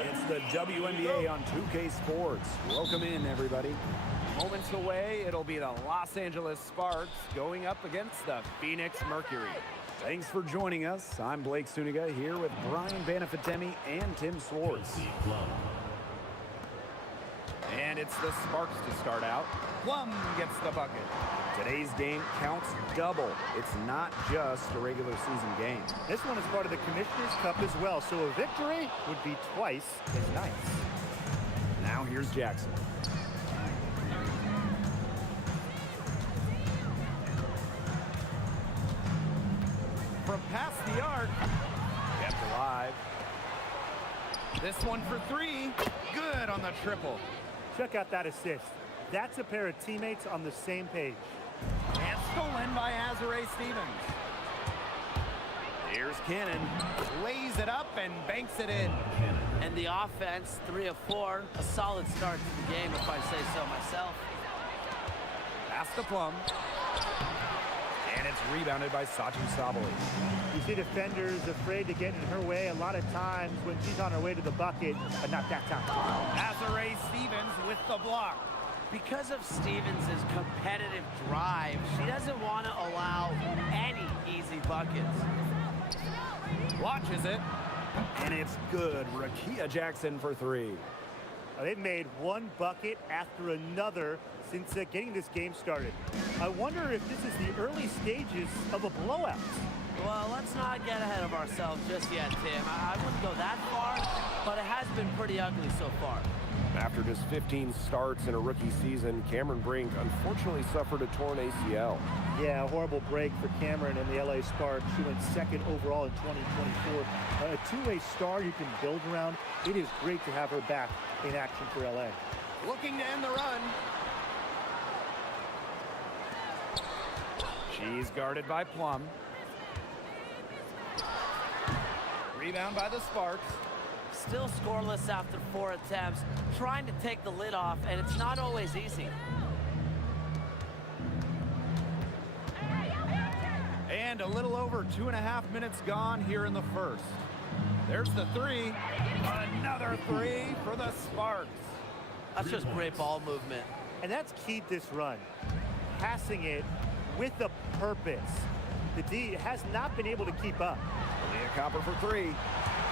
It's the WNBA on 2K Sports. Welcome in, everybody. Moments away, it'll be the Los Angeles Sparks going up against the Phoenix Mercury. Thanks for joining us. I'm Blake Suniga here with Brian Banafitemi and Tim Swartz. And it's the Sparks to start out. Plum gets the bucket. Today's game counts double. It's not just a regular season game. This one is part of the Commissioner's Cup as well, so a victory would be twice as nice. Now here's Jackson. From past the arc, kept alive. This one for three, good on the triple. Check out that assist. That's a pair of teammates on the same page. And stolen by Azare Stevens. Here's Cannon, lays it up and banks it in. And the offense, 3 of 4, a solid start to the game if I say so myself. Pass to Plum. And it's rebounded by Satu Sabali. You see defenders afraid to get in her way a lot of times when she's on her way to the bucket, but not that time. Azare Stevens with the block. Because of Stevens' competitive drive, she doesn't want to allow any easy buckets. Launches it, and it's good. Rakia Jackson for three. They've made one bucket after another since getting this game started. I wonder if this is the early stages of a blowout. Well, let's not get ahead of ourselves just yet, Tim. I wouldn't go that far, but it has been pretty ugly so far. After just 15 starts in a rookie season, Cameron Brink unfortunately suffered a torn ACL. Yeah, a horrible break for Cameron and the LA Sparks. She went second overall in 2024. A two-way star you can build around. It is great to have her back in action for LA. Looking to end the run. She's guarded by Plum. Rebound by the Sparks. Still scoreless after 4 attempts, trying to take the lid off, and it's not always easy. And a little over 2.5 minutes gone here in the first. There's the three. Another three for the Sparks. That's just great ball movement. And that's keyed this run. Passing it with a purpose. The D has not been able to keep up. Leah Copper for three.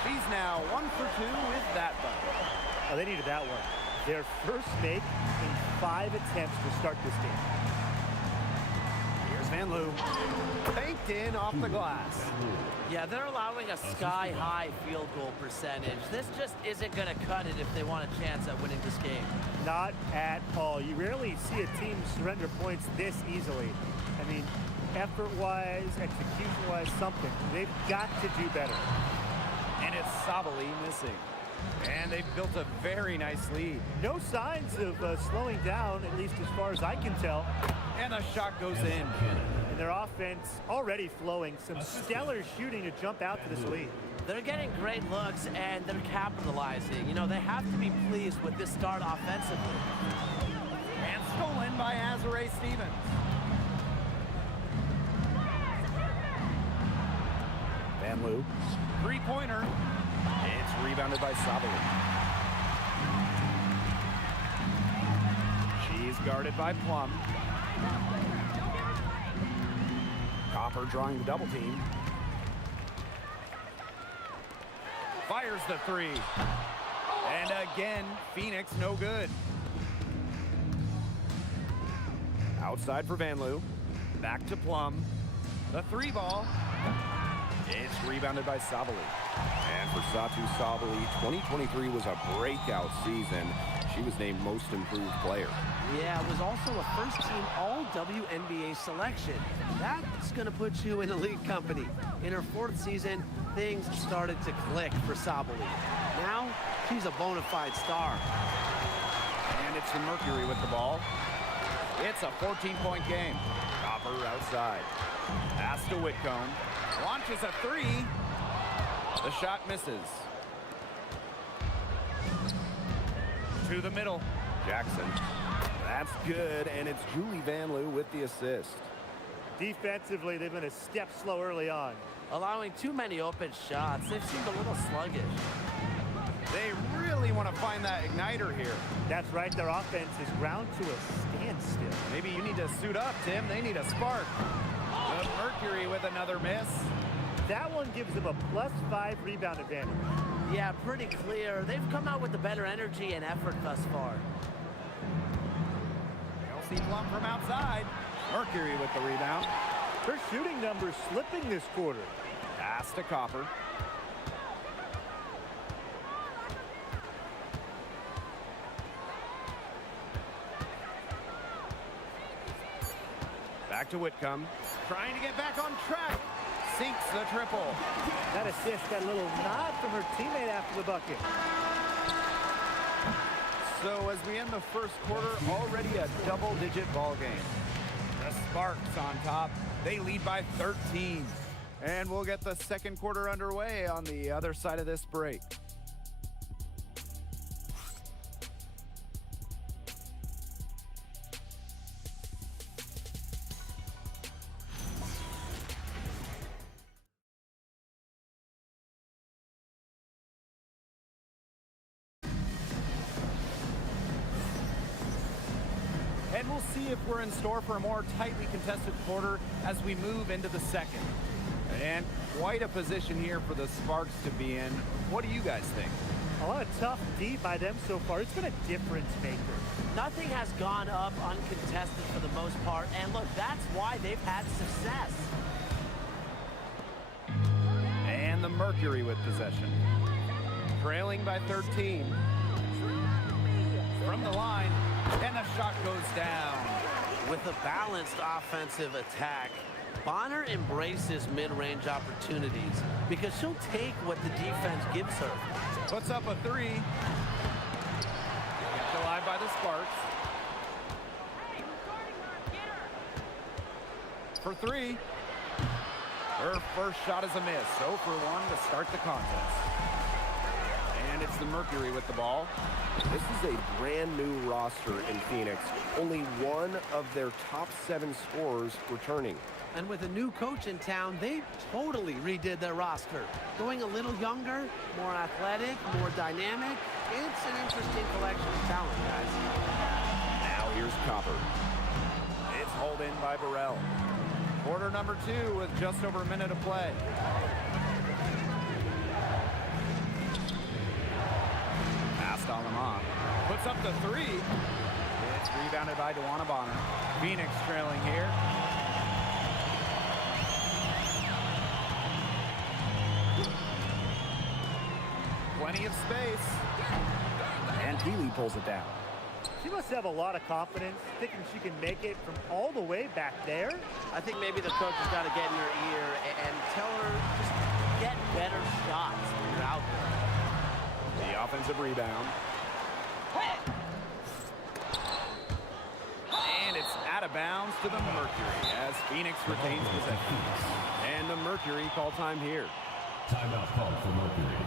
She's now 1 for 2 with that bucket. Oh, they needed that one. Their first make in 5 attempts to start this game. Here's Van Loo. Banked in off the glass. Yeah, they're allowing a sky-high field goal percentage. This just isn't going to cut it if they want a chance at winning this game. Not at all. You rarely see a team surrender points this easily. I mean, effort-wise, execution-wise, something. They've got to do better. And it's Sabali missing. And they've built a very nice lead. No signs of slowing down, at least as far as I can tell. And the shot goes in. And their offense already flowing. Some stellar shooting to jump out to this lead. They're getting great looks, and they're capitalizing. You know, they have to be pleased with this start offensively. And stolen by Azare Stevens. Van Loo. Three-pointer. It's rebounded by Sabali. She's guarded by Plum. Copper drawing the double team. Fires the three. And again, Phoenix no good. Outside for Van Loo. Back to Plum. The three ball. It's rebounded by Sabali. And for Satu Sabali, 2023 was a breakout season. She was named Most Improved Player. Yeah, it was also a first-team All-WNBA selection. That's going to put you in elite company. In her 4th season, things started to click for Sabali. Now, she's a bona fide star. And it's the Mercury with the ball. It's a 14-point game. Copper outside. Pass to Whitcomb. Launches a three. The shot misses. To the middle. Jackson. That's good, and it's Julie Van Loo with the assist. Defensively, they've been a step slow early on. Allowing too many open shots. They've seemed a little sluggish. They really want to find that igniter here. That's right, their offense is ground to a standstill. Maybe you need to suit up, Tim. They need a spark. The Mercury with another miss. That one gives them a +5 rebound advantage. Yeah, pretty clear. They've come out with the better energy and effort thus far. Kelsey Plum from outside. Mercury with the rebound. Her shooting numbers slipping this quarter. Pass to Copper. Back to Whitcomb. Trying to get back on track. Sinks the triple. That assist, that little nod from her teammate after the bucket. So as we end the first quarter, already a double-digit ball game. The Sparks on top. They lead by 13. And we'll get the second quarter underway on the other side of this break. And we'll see if we're in store for a more tightly contested quarter as we move into the second. And quite a position here for the Sparks to be in. What do you guys think? A lot of tough D by them so far. It's been a difference maker. Nothing has gone up uncontested for the most part, and look, that's why they've had success. And the Mercury with possession. Trailing by 13. From the line, and the shot goes down. With a balanced offensive attack, Bonner embraces mid-range opportunities because she'll take what the defense gives her. Puts up a three. Kept alive by the Sparks. For three. Her first shot is a miss. 0 for 1 to start the contest. And it's the Mercury with the ball. This is a brand new roster in Phoenix. Only one of their top 7 scorers returning. And with a new coach in town, they totally redid their roster. Going a little younger, more athletic, more dynamic. It's an interesting collection of talent, guys. Now here's Copper. It's hauled in by Burrell. Quarter number 2 with just over a minute to play. Pass to Alamont. Puts up the three. It's rebounded by DeWanna Bonner. Phoenix trailing here. Plenty of space. And Healy pulls it down. She must have a lot of confidence, thinking she can make it from all the way back there. I think maybe the coach has got to get in her ear and tell her just get better shots when you're out there. The offensive rebound. And it's out of bounds to the Mercury as Phoenix retains possession. And the Mercury call time here. Timeout call for Mercury.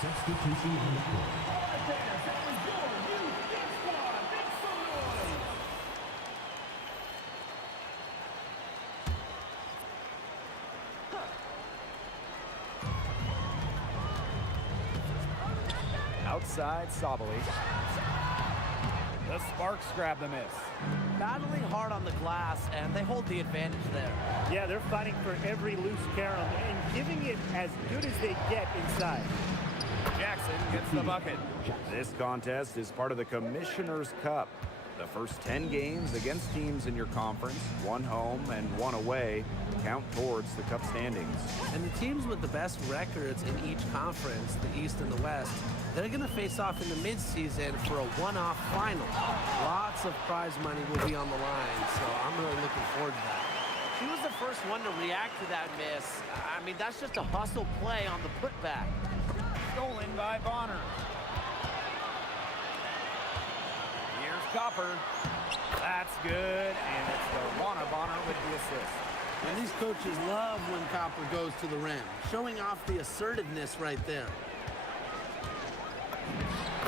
Substitution on the court. outside Sabali. The Sparks grab the miss. Battling hard on the glass, and they hold the advantage there. Yeah, they're fighting for every loose carom and giving it as good as they get inside. Jackson gets the bucket. This contest is part of the Commissioner's Cup. The first 10 games against teams in your conference, one home and one away, count towards the cup standings. And the teams with the best records in each conference, the East and the West, they're going to face off in the midseason for a one-off final. Lots of prize money will be on the line, so I'm really looking forward to that. She was the first one to react to that miss. I mean, that's just a hustle play on the putback. Stolen by Bonner. Here's Copper. That's good, and it's the Warner Bonner with the assist. And these coaches love when Copper goes to the rim, showing off the assertiveness right there.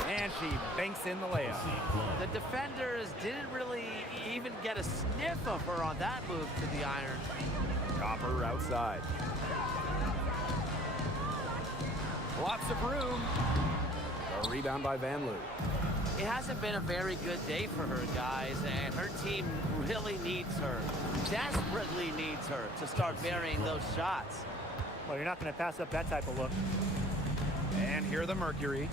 And she banks in the layup. The defenders didn't really even get a sniff of her on that move to the iron. Copper outside. Lots of room. A rebound by Van Loo. It hasn't been a very good day for her, guys, and her team really needs her, desperately needs her to start burying those shots. Well, you're not going to pass up that type of look. And here the Mercury.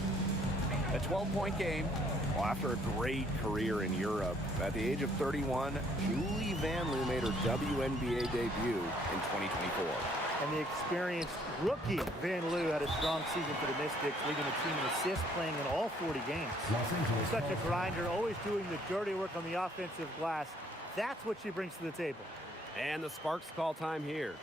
A 12-point game. Well, after a great career in Europe, at the age of 31, Julie Van Loo made her WNBA debut in 2024. And the experienced rookie Van Loo had a strong season for the Mystics, leading the team in assists, playing in all 40 games. Such a grinder, always doing the dirty work on the offensive glass. That's what she brings to the table. And the Sparks call time here.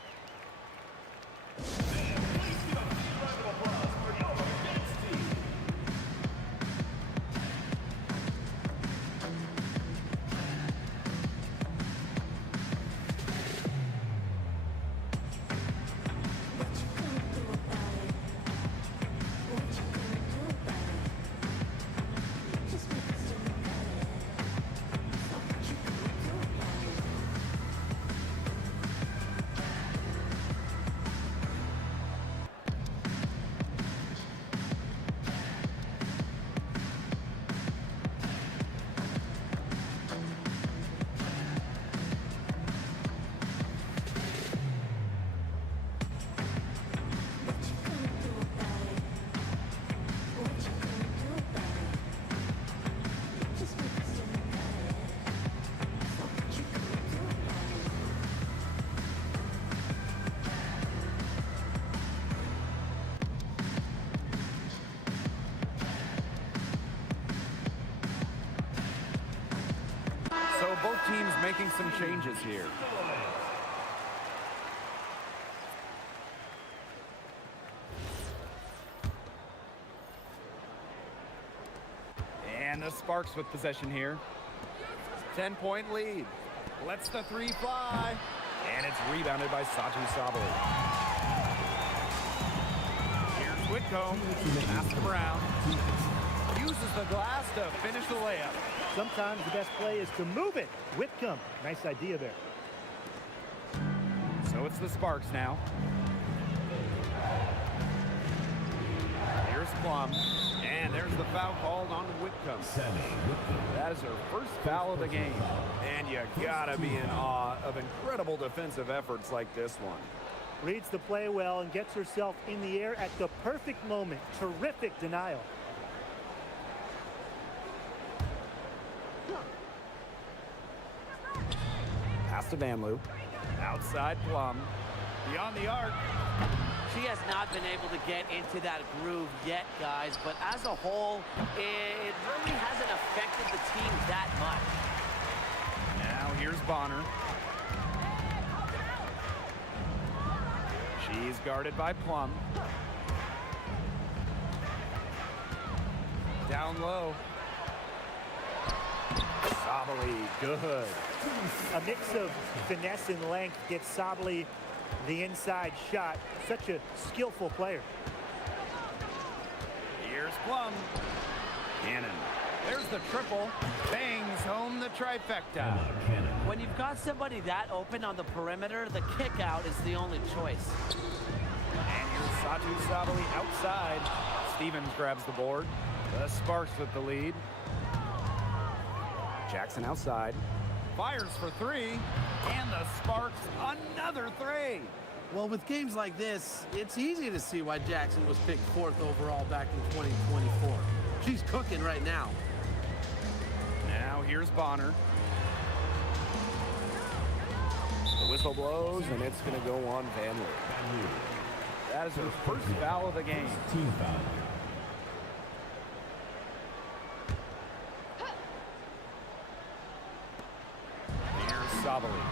So both teams making some changes here. And the Sparks with possession here. 10-point lead. Lets the three fly. And it's rebounded by Satu Sabali. Here's Whitcomb. Pass to Brown. Uses the glass to finish the layup. Sometimes the best play is to move it. Whitcomb, nice idea there. So it's the Sparks now. Here's Plum. And there's the foul called on Whitcomb. That is her first foul of the game. And you gotta be in awe of incredible defensive efforts like this one. Reads the play well and gets herself in the air at the perfect moment. Terrific denial. Pass to Van Loo. Outside Plum. Beyond the arc. She has not been able to get into that groove yet, guys, but as a whole, it really hasn't affected the team that much. Now here's Bonner. She's guarded by Plum. Down low. Sabali, good. A mix of finesse and length gets Sabali the inside shot. Such a skillful player. Here's Plum. Cannon. There's the triple. Bangs home the trifecta. When you've got somebody that open on the perimeter, the kick out is the only choice. And here's Satu Sabali outside. Stevens grabs the board. The Sparks with the lead. Jackson outside. Fires for three. And the Sparks, another three. Well, with games like this, it's easy to see why Jackson was picked 4th overall back in 2024. She's cooking right now. Now here's Bonner. The whistle blows, and it's going to go on Van Leeuwen. That is her first foul of the game. Team foul. Here's Sabali.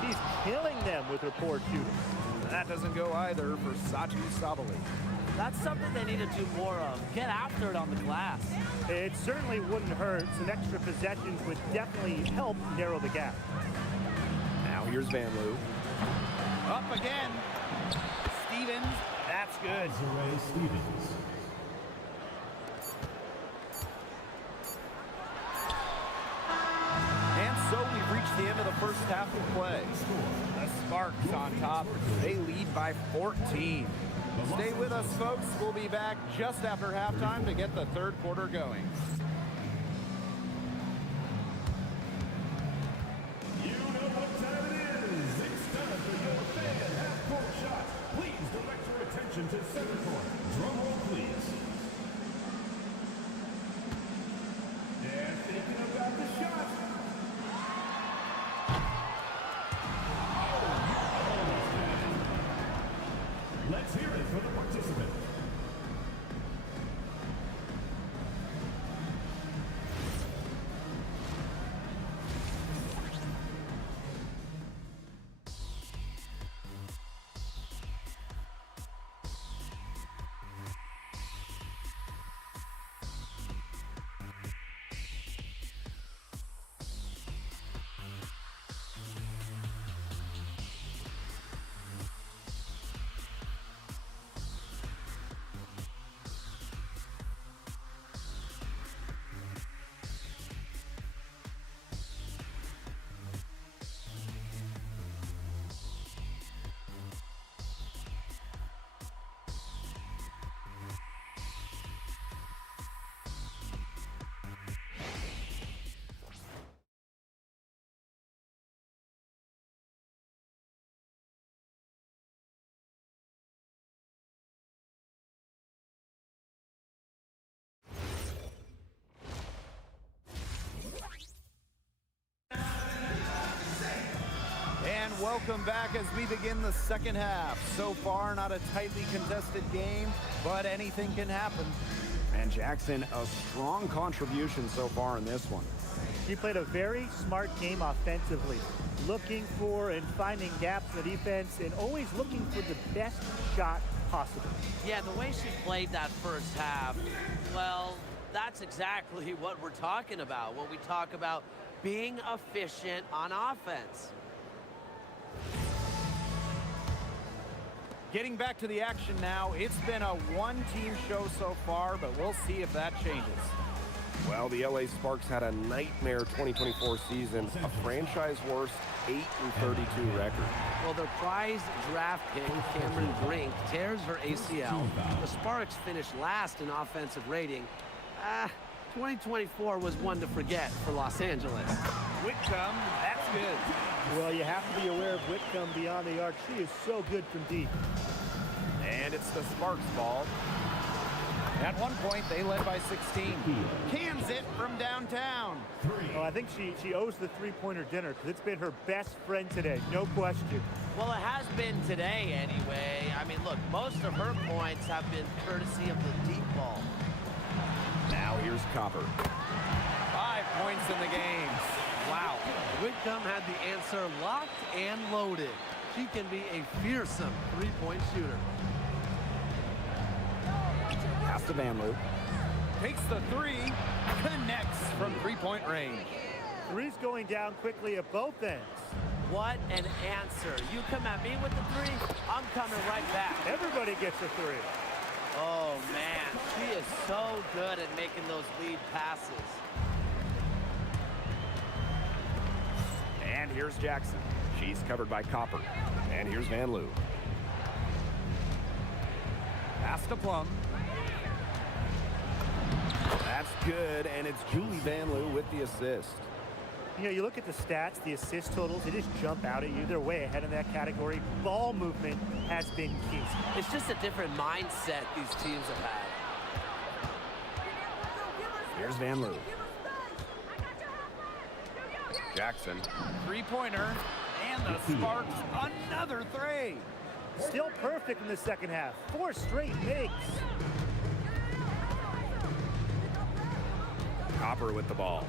She's killing them with her poor shooting. That doesn't go either for SATA Sabali. That's something they need to do more of. Get after it on the glass. It certainly wouldn't hurt. Some extra possessions would definitely help narrow the gap. Now here's Van Leeuwen. Up again. Stevens, that's good. Desiree Stevens. And so we've reached the end of the first half of play. The Sparks on top. They lead by 14. Stay with us, folks. We'll be back just after halftime to get the third quarter going. You know what time it is. It's time for your fan half-court shot. Please direct your attention to center court. Drum roll, please. They're thinking about the shot. Let's hear it for the participant. And welcome back as we begin the second half. So far, not a tightly contested game, but anything can happen. And Jackson, a strong contribution so far in this one. She played a very smart game offensively, looking for and finding gaps in the defense and always looking for the best shot possible. Yeah, the way she played that first half, well, that's exactly what we're talking about when we talk about being efficient on offense. Getting back to the action now, it's been a one-team show so far, but we'll see if that changes. Well, the LA Sparks had a nightmare 2024 season, a franchise-worst 8-32 record. Well, their prized draft pick, Cameron Brink, tears her ACL. The Sparks finished last in offensive rating. 2024 was one to forget for Los Angeles. Whitcomb, that's good. Well, you have to be aware of Whitcomb beyond the arc. She is so good from deep. And it's the Sparks' ball. At one point, they led by 16. Cans it from downtown. Oh, I think she owes the three-pointer dinner because it's been her best friend today, no question. Well, it has been today anyway. I mean, look, most of her points have been courtesy of the deep ball. Now here's Copper. 5 points in the game. Wow. Whitcomb had the answer locked and loaded. She can be a fearsome three-point shooter. Pass to Van Leeuwen. Takes the three. Connects from three-point range. Three's going down quickly at both ends. What an answer. You come at me with the three, I'm coming right back. Everybody gets a three. Oh, man. She is so good at making those lead passes. And here's Jackson. She's covered by Copper. And here's Van Leeuwen. Pass to Plum. looks good, and it's Julie Van Loo with the assist. You know, you look at the stats, the assist totals, they just jump out at you. They're way ahead in that category. Ball movement has been key. It's just a different mindset these teams have had. Here's Van Loo. Jackson. Three-pointer, and the Sparks another three. Still perfect in the second half. 4 straight makes. Copper with the ball.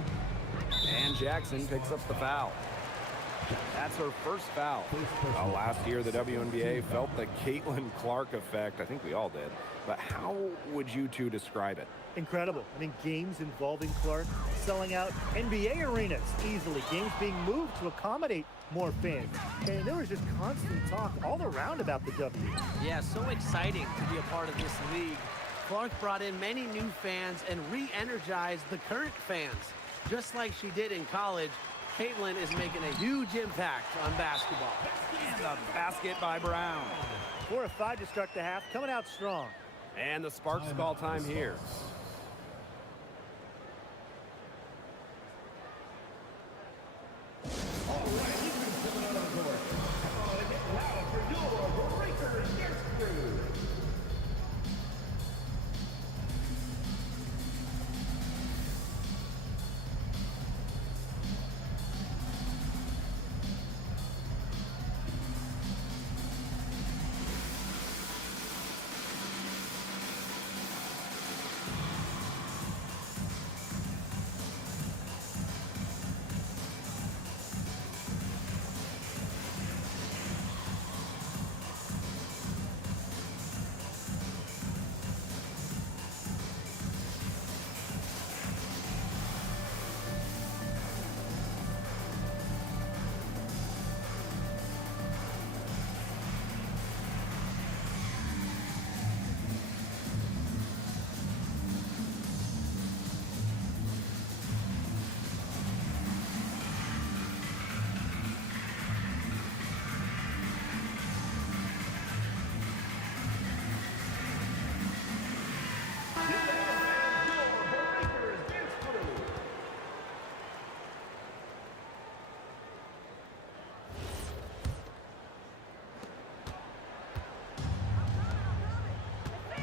And Jackson picks up the foul. That's her first foul. Last year, the WNBA felt the Caitlin Clark effect. I think we all did. But how would you two describe it? Incredible. I mean, games involving Clark selling out NBA arenas easily. Games being moved to accommodate more fans. And there was just constant talk all around about the W. Yeah, so exciting to be a part of this league. Clark brought in many new fans and re-energized the current fans. Just like she did in college, Caitlin is making a huge impact on basketball. And the basket by Brown. 4 of 5 to start the half, coming out strong. And the Sparks call time here. All right, he's been coming out on the court. Come on and get loud for your breakers against crew.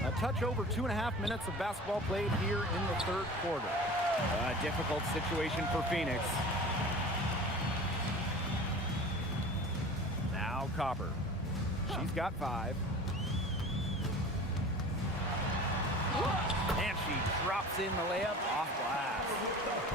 A touch over 2.5 minutes of basketball played here in the third quarter. A difficult situation for Phoenix. Now Copper. She's got 5. And she drops in the layup off glass.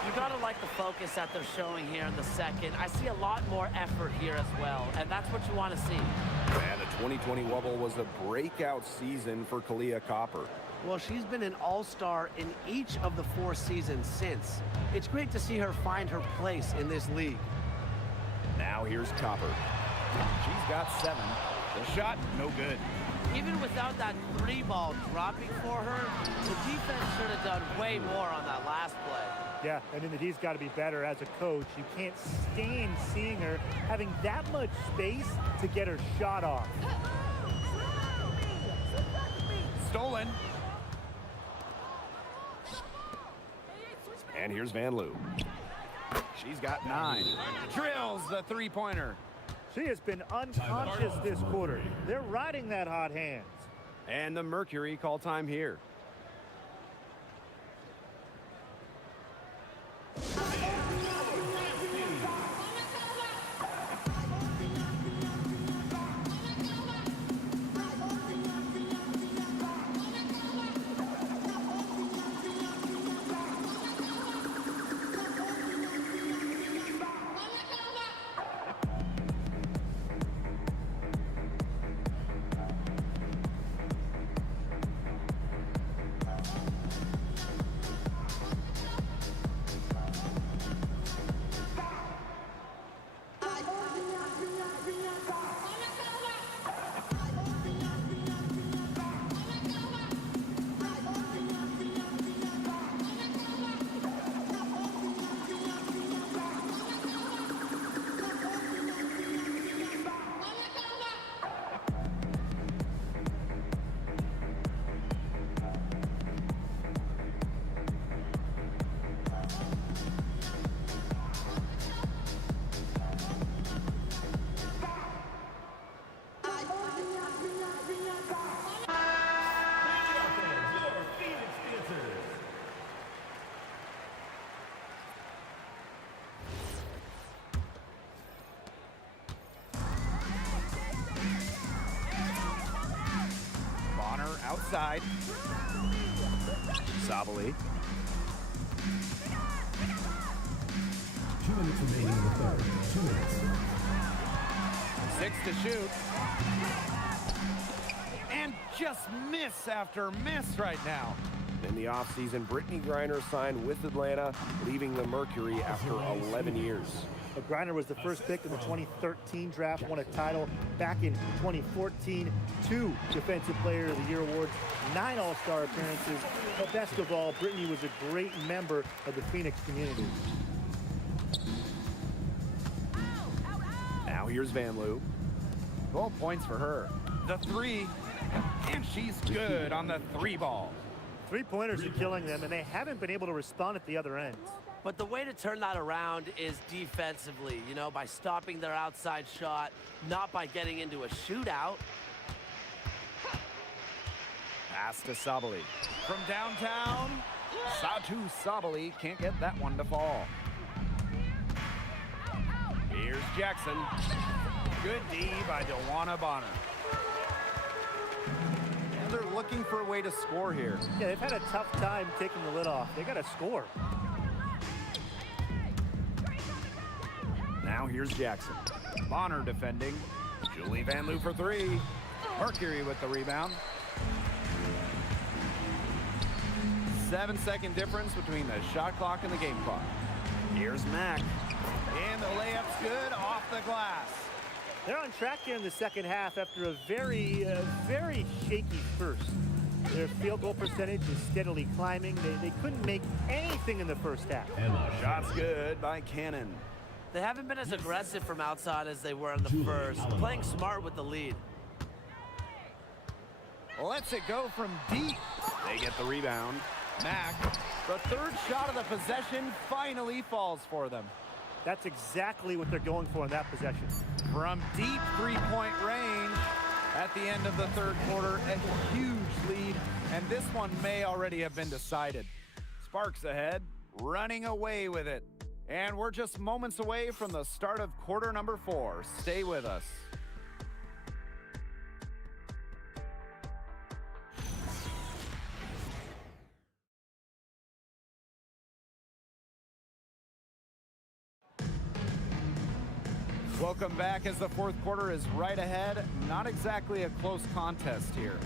You gotta like the focus that they're showing here in the second. I see a lot more effort here as well, and that's what you want to see. And the 2020 Wubble was a breakout season for Kalia Copper. Well, she's been an all-star in each of the 4 seasons since. It's great to see her find her place in this league. Now here's Copper. She's got 7. The shot, no good. Even without that 3 ball dropping for her, the defense should have done way more on that last play. Yeah, I mean, the D's got to be better as a coach. You can't stand seeing her having that much space to get her shot off. Stolen. And here's Van Loo. She's got 9. Drills the three-pointer. She has been unconscious this quarter. They're riding that hot hand. And the Mercury call time here. side. Sabali. 2 minutes remaining in the third. 2 minutes. 6 to shoot. And just miss after miss right now. In the offseason, Brittany Griner signed with Atlanta, leaving the Mercury after 11 years. Griner was the first pick in the 2013 draft, won a title back in 2014, 2 Defensive Player of the Year awards, 9 All-Star appearances, but best of all, Brittany was a great member of the Phoenix community. Now here's Van Loo. 12 points for her. The 3, and she's good on the 3 ball. 3-pointers are killing them, and they haven't been able to respond at the other end. But the way to turn that around is defensively, you know, by stopping their outside shot, not by getting into a shootout. Pass to Sabali. From downtown, Satu Sabali can't get that one to fall. Here's Jackson. Good D by Dewana Bonner. And they're looking for a way to score here. Yeah, they've had a tough time taking the lid off. They got to score. Now here's Jackson. Bonner defending. Julie Van Loo for 3. Mercury with the rebound. 7-second difference between the shot clock and the game clock. Here's Mack. And the layup's good off the glass. They're on track here in the second half after a very shaky first. Their field goal percentage is steadily climbing. They couldn't make anything in the first half. Shot's good by Cannon. They haven't been as aggressive from outside as they were in the first, playing smart with the lead. Lets it go from deep. They get the rebound. Mack, the 3rd shot of the possession, finally falls for them. That's exactly what they're going for in that possession. From deep 3-point range at the end of the 3rd quarter, a huge lead, and this one may already have been decided. Sparks ahead, running away with it. And we're just moments away from the start of quarter number 4. Stay with us. Welcome back as the 4th quarter is right ahead. Not exactly a close contest here.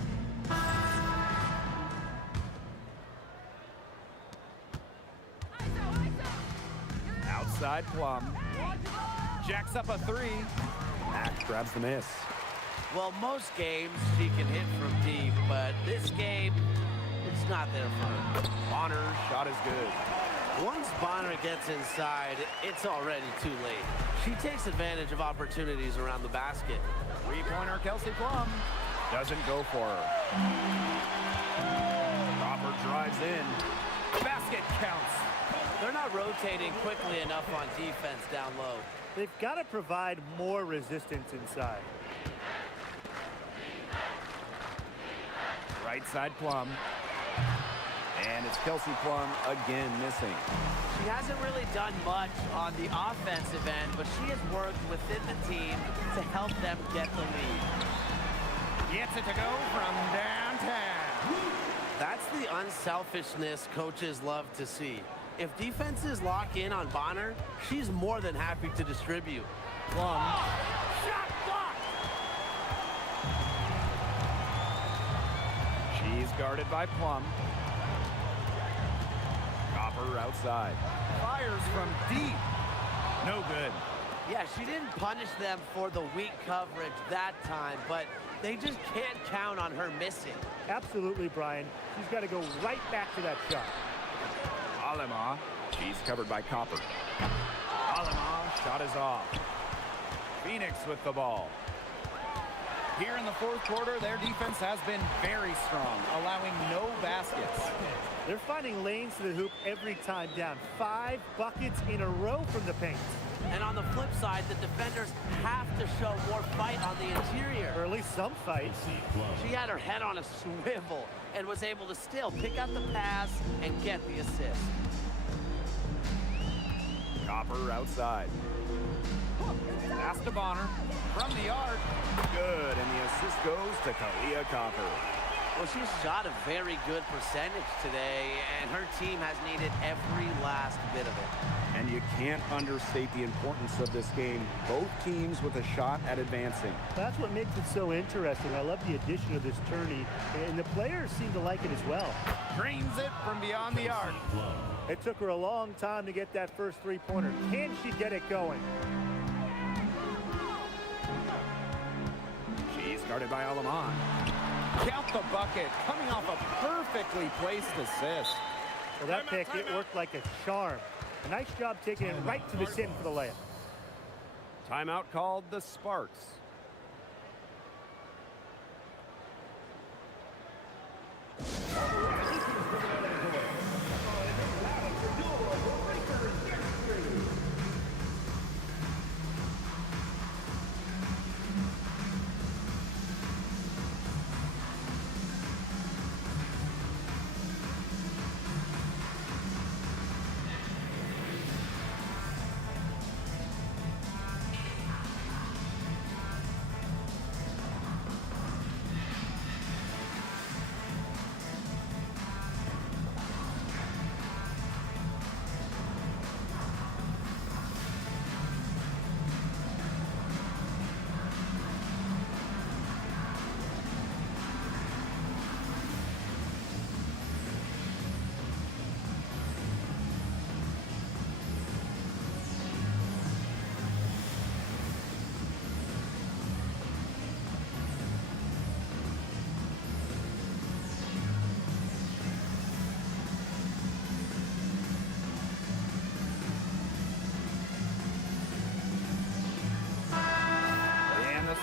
Outside Plum. Jacks up a 3. Mack grabs the miss. Well, most games she can hit from deep, but this game, it's not there for her. Bonner's shot is good. Once Bonner gets inside, it's already too late. She takes advantage of opportunities around the basket. 3-pointer Kelsey Plum doesn't go for her. Cropper drives in. Basket counts. They're not rotating quickly enough on defense down low. They've got to provide more resistance inside. Right side Plum. And it's Kelsey Plum again missing. She hasn't really done much on the offensive end, but she has worked within the team to help them get the lead. Gets it to go from downtown. That's the unselfishness coaches love to see. If defenses lock in on Bonner, she's more than happy to distribute. Plum. Shot blocked. She's guarded by Plum. Copper outside. Fires from deep. No good. Yeah, she didn't punish them for the weak coverage that time, but they just can't count on her missing. Absolutely, Brian. She's got to go right back to that shot. Alema. She's covered by Copper. Alema. Shot is off. Phoenix with the ball. Here in the 4th quarter, their defense has been very strong, allowing no baskets. They're finding lanes to the hoop every time down. 5 buckets in a row from the paint. And on the flip side, the defenders have to show more fight on the interior. Or at least some fight. She had her head on a swivel and was able to still pick up the pass and get the assist. Copper outside. Pass to Bonner. From the arc. Good, and the assist goes to Kalia Copper. Well, she's shot a very good percentage today, and her team has needed every last bit of it. And you can't understate the importance of this game. Both teams with a shot at advancing. That's what makes it so interesting. I love the addition of this tourney, and the players seem to like it as well. Drains it from beyond the arc. It took her a long time to get that first three-pointer. Can she get it going? She's guarded by Alaman. Count the bucket, coming off a perfectly placed assist. Well, that pick, it worked like a charm. A nice job taking it right to the sin for the layup. Timeout called the Sparks.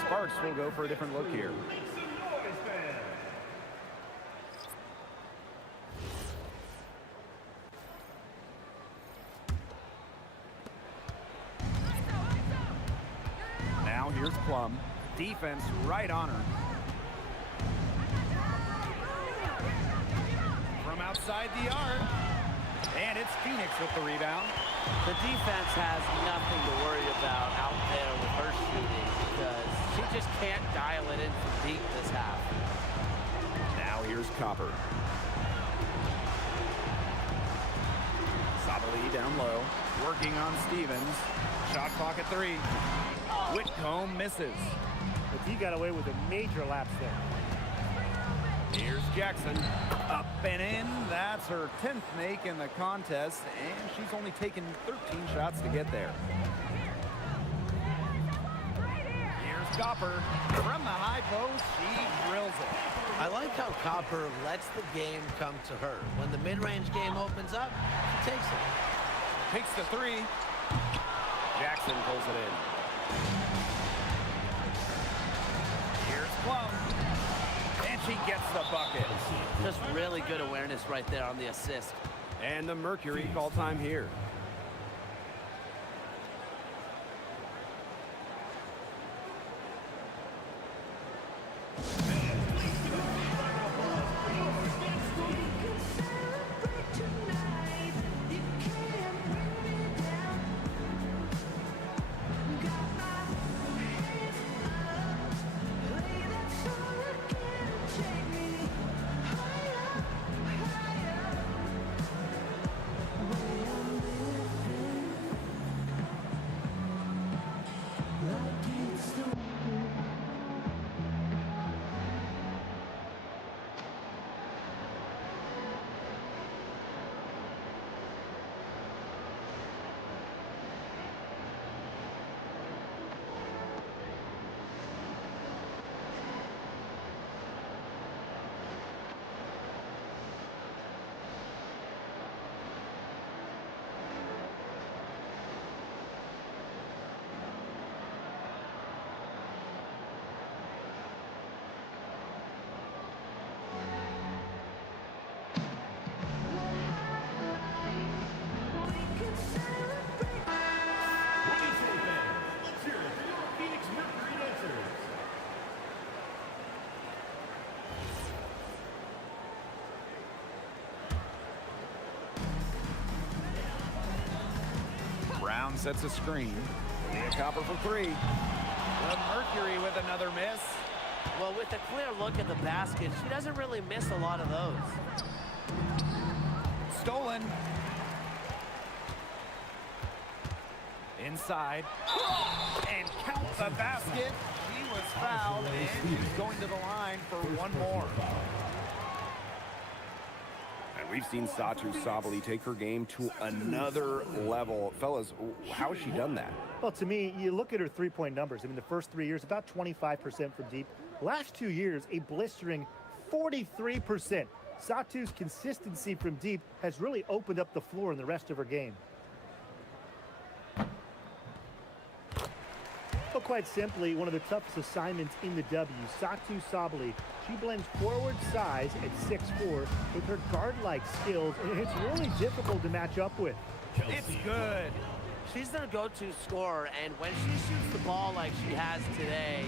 Sparks will go for a different look here. Now here's Plum. Defense right on her. From outside the arc. And it's Phoenix with the rebound. The defense has nothing to worry about out there with her shooting because she just can't dial it in from deep this half. Now here's Copper. Sabali down low, working on Stevens. Shot clock at 3. Whitcomb misses. But he got away with a major lapse there. Here's Jackson. Up and in. That's her 10th make in the contest, and she's only taken 13 shots to get there. Here's Copper. From the high post, she drills it. I like how Copper lets the game come to her. When the mid-range game opens up, she takes it. Takes the 3. Jackson pulls it in. Here's Plum. And she gets the bucket. Just really good awareness right there on the assist. And the Mercury call time here. Brown sets a screen. Leah Copper for 3. The Mercury with another miss. Well, with a clear look at the basket, she doesn't really miss a lot of those. Stolen. Inside. And count the basket. She was fouled, and she's going to the line for one more. And we've seen Satu Sabali take her game to another level. Fellas, how has she done that? Well, to me, you look at her three-point numbers. I mean, the first 3 years, about 25% from deep. Last 2 years, a blistering 43%. Satu's consistency from deep has really opened up the floor in the rest of her game. But quite simply, one of the toughest assignments in the W, Satu Sabali. She blends forward size at 6'4" with her guard-like skills, and it's really difficult to match up with. It's good. She's their go-to scorer, and when she shoots the ball like she has today,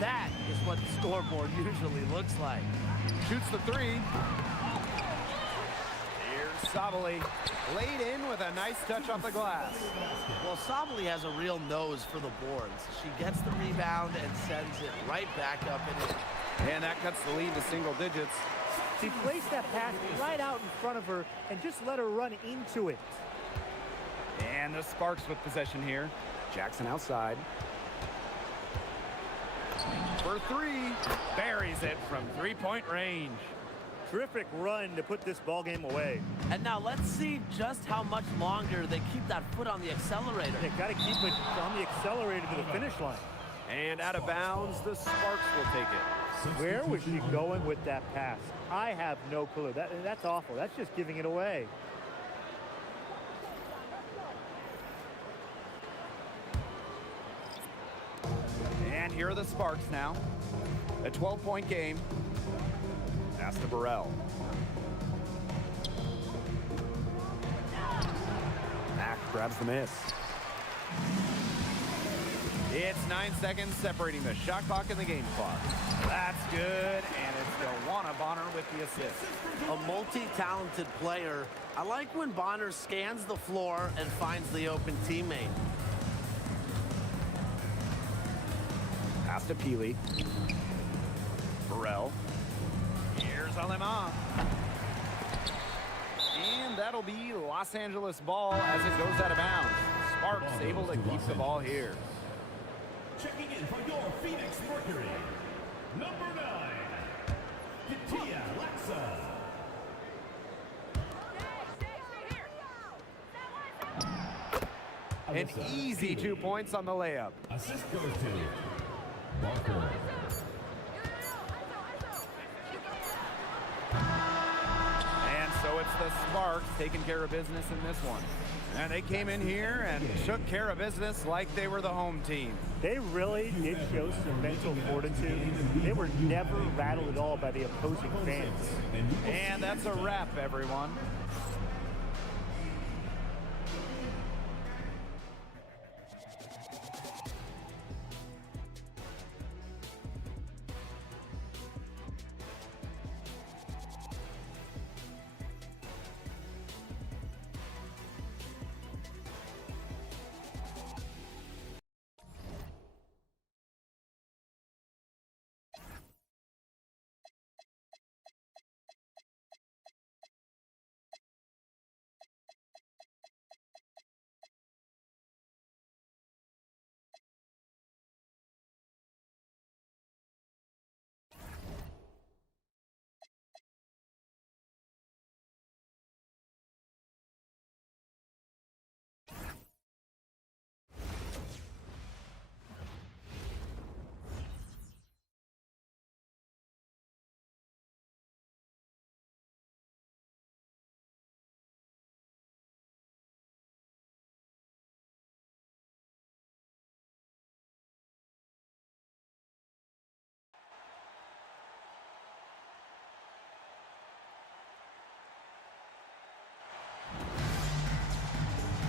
that is what the scoreboard usually looks like. Shoots the three. Here's Sabali. Laid in with a nice touch off the glass. Well, Sabali has a real nose for the boards. She gets the rebound and sends it right back up and in. And that cuts the lead to single digits. She placed that pass right out in front of her and just let her run into it. And the Sparks with possession here. Jackson outside. For three. Buries it from three-point range. Terrific run to put this ball game away. And now let's see just how much longer they keep that foot on the accelerator. They got to keep it on the accelerator to the finish line. And out of bounds, the Sparks will take it. Where was she going with that pass? I have no clue. That's awful. That's just giving it away. And here are the Sparks now. A 12-point game. Pass to Burrell. Mack grabs the miss. It's 9 seconds separating the shot clock and the game clock. That's good, and it's Joanna Bonner with the assist. A multi-talented player. I like when Bonner scans the floor and finds the open teammate. Pass to Peely. Burrell. Here's Alema. And that'll be Los Angeles ball as it goes out of bounds. Sparks able to keep the ball here. Checking in for your Phoenix Mercury, number 9, Katia Lexa. An easy 2 points on the layup. Assist goes to Barker. And so it's the Sparks taking care of business in this one. And they came in here and took care of business like they were the home team. They really did show some mental fortitude. They were never rattled at all by the opposing fans. And that's a wrap, everyone.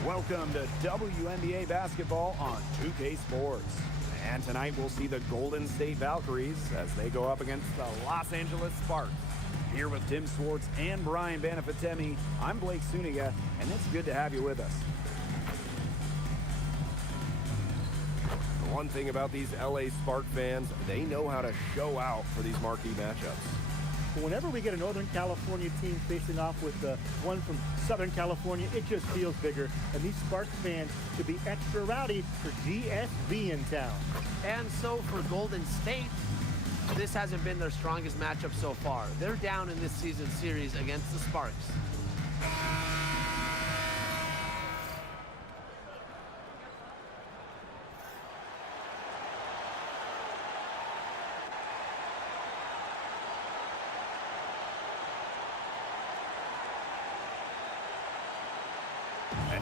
Welcome to WNBA basketball on 2K Sports. And tonight we'll see the Golden State Valkyries as they go up against the Los Angeles Sparks. Here with Tim Swartz and Brian Banafitemi, I'm Blake Suniga, and it's good to have you with us. One thing about these LA Spark fans, they know how to show out for these marquee matchups. Whenever we get a Northern California team facing off with one from Southern California, it just feels bigger. And these Sparks fans should be extra rowdy for GSV in town. And so for Golden State, this hasn't been their strongest matchup so far. They're down in this season series against the Sparks.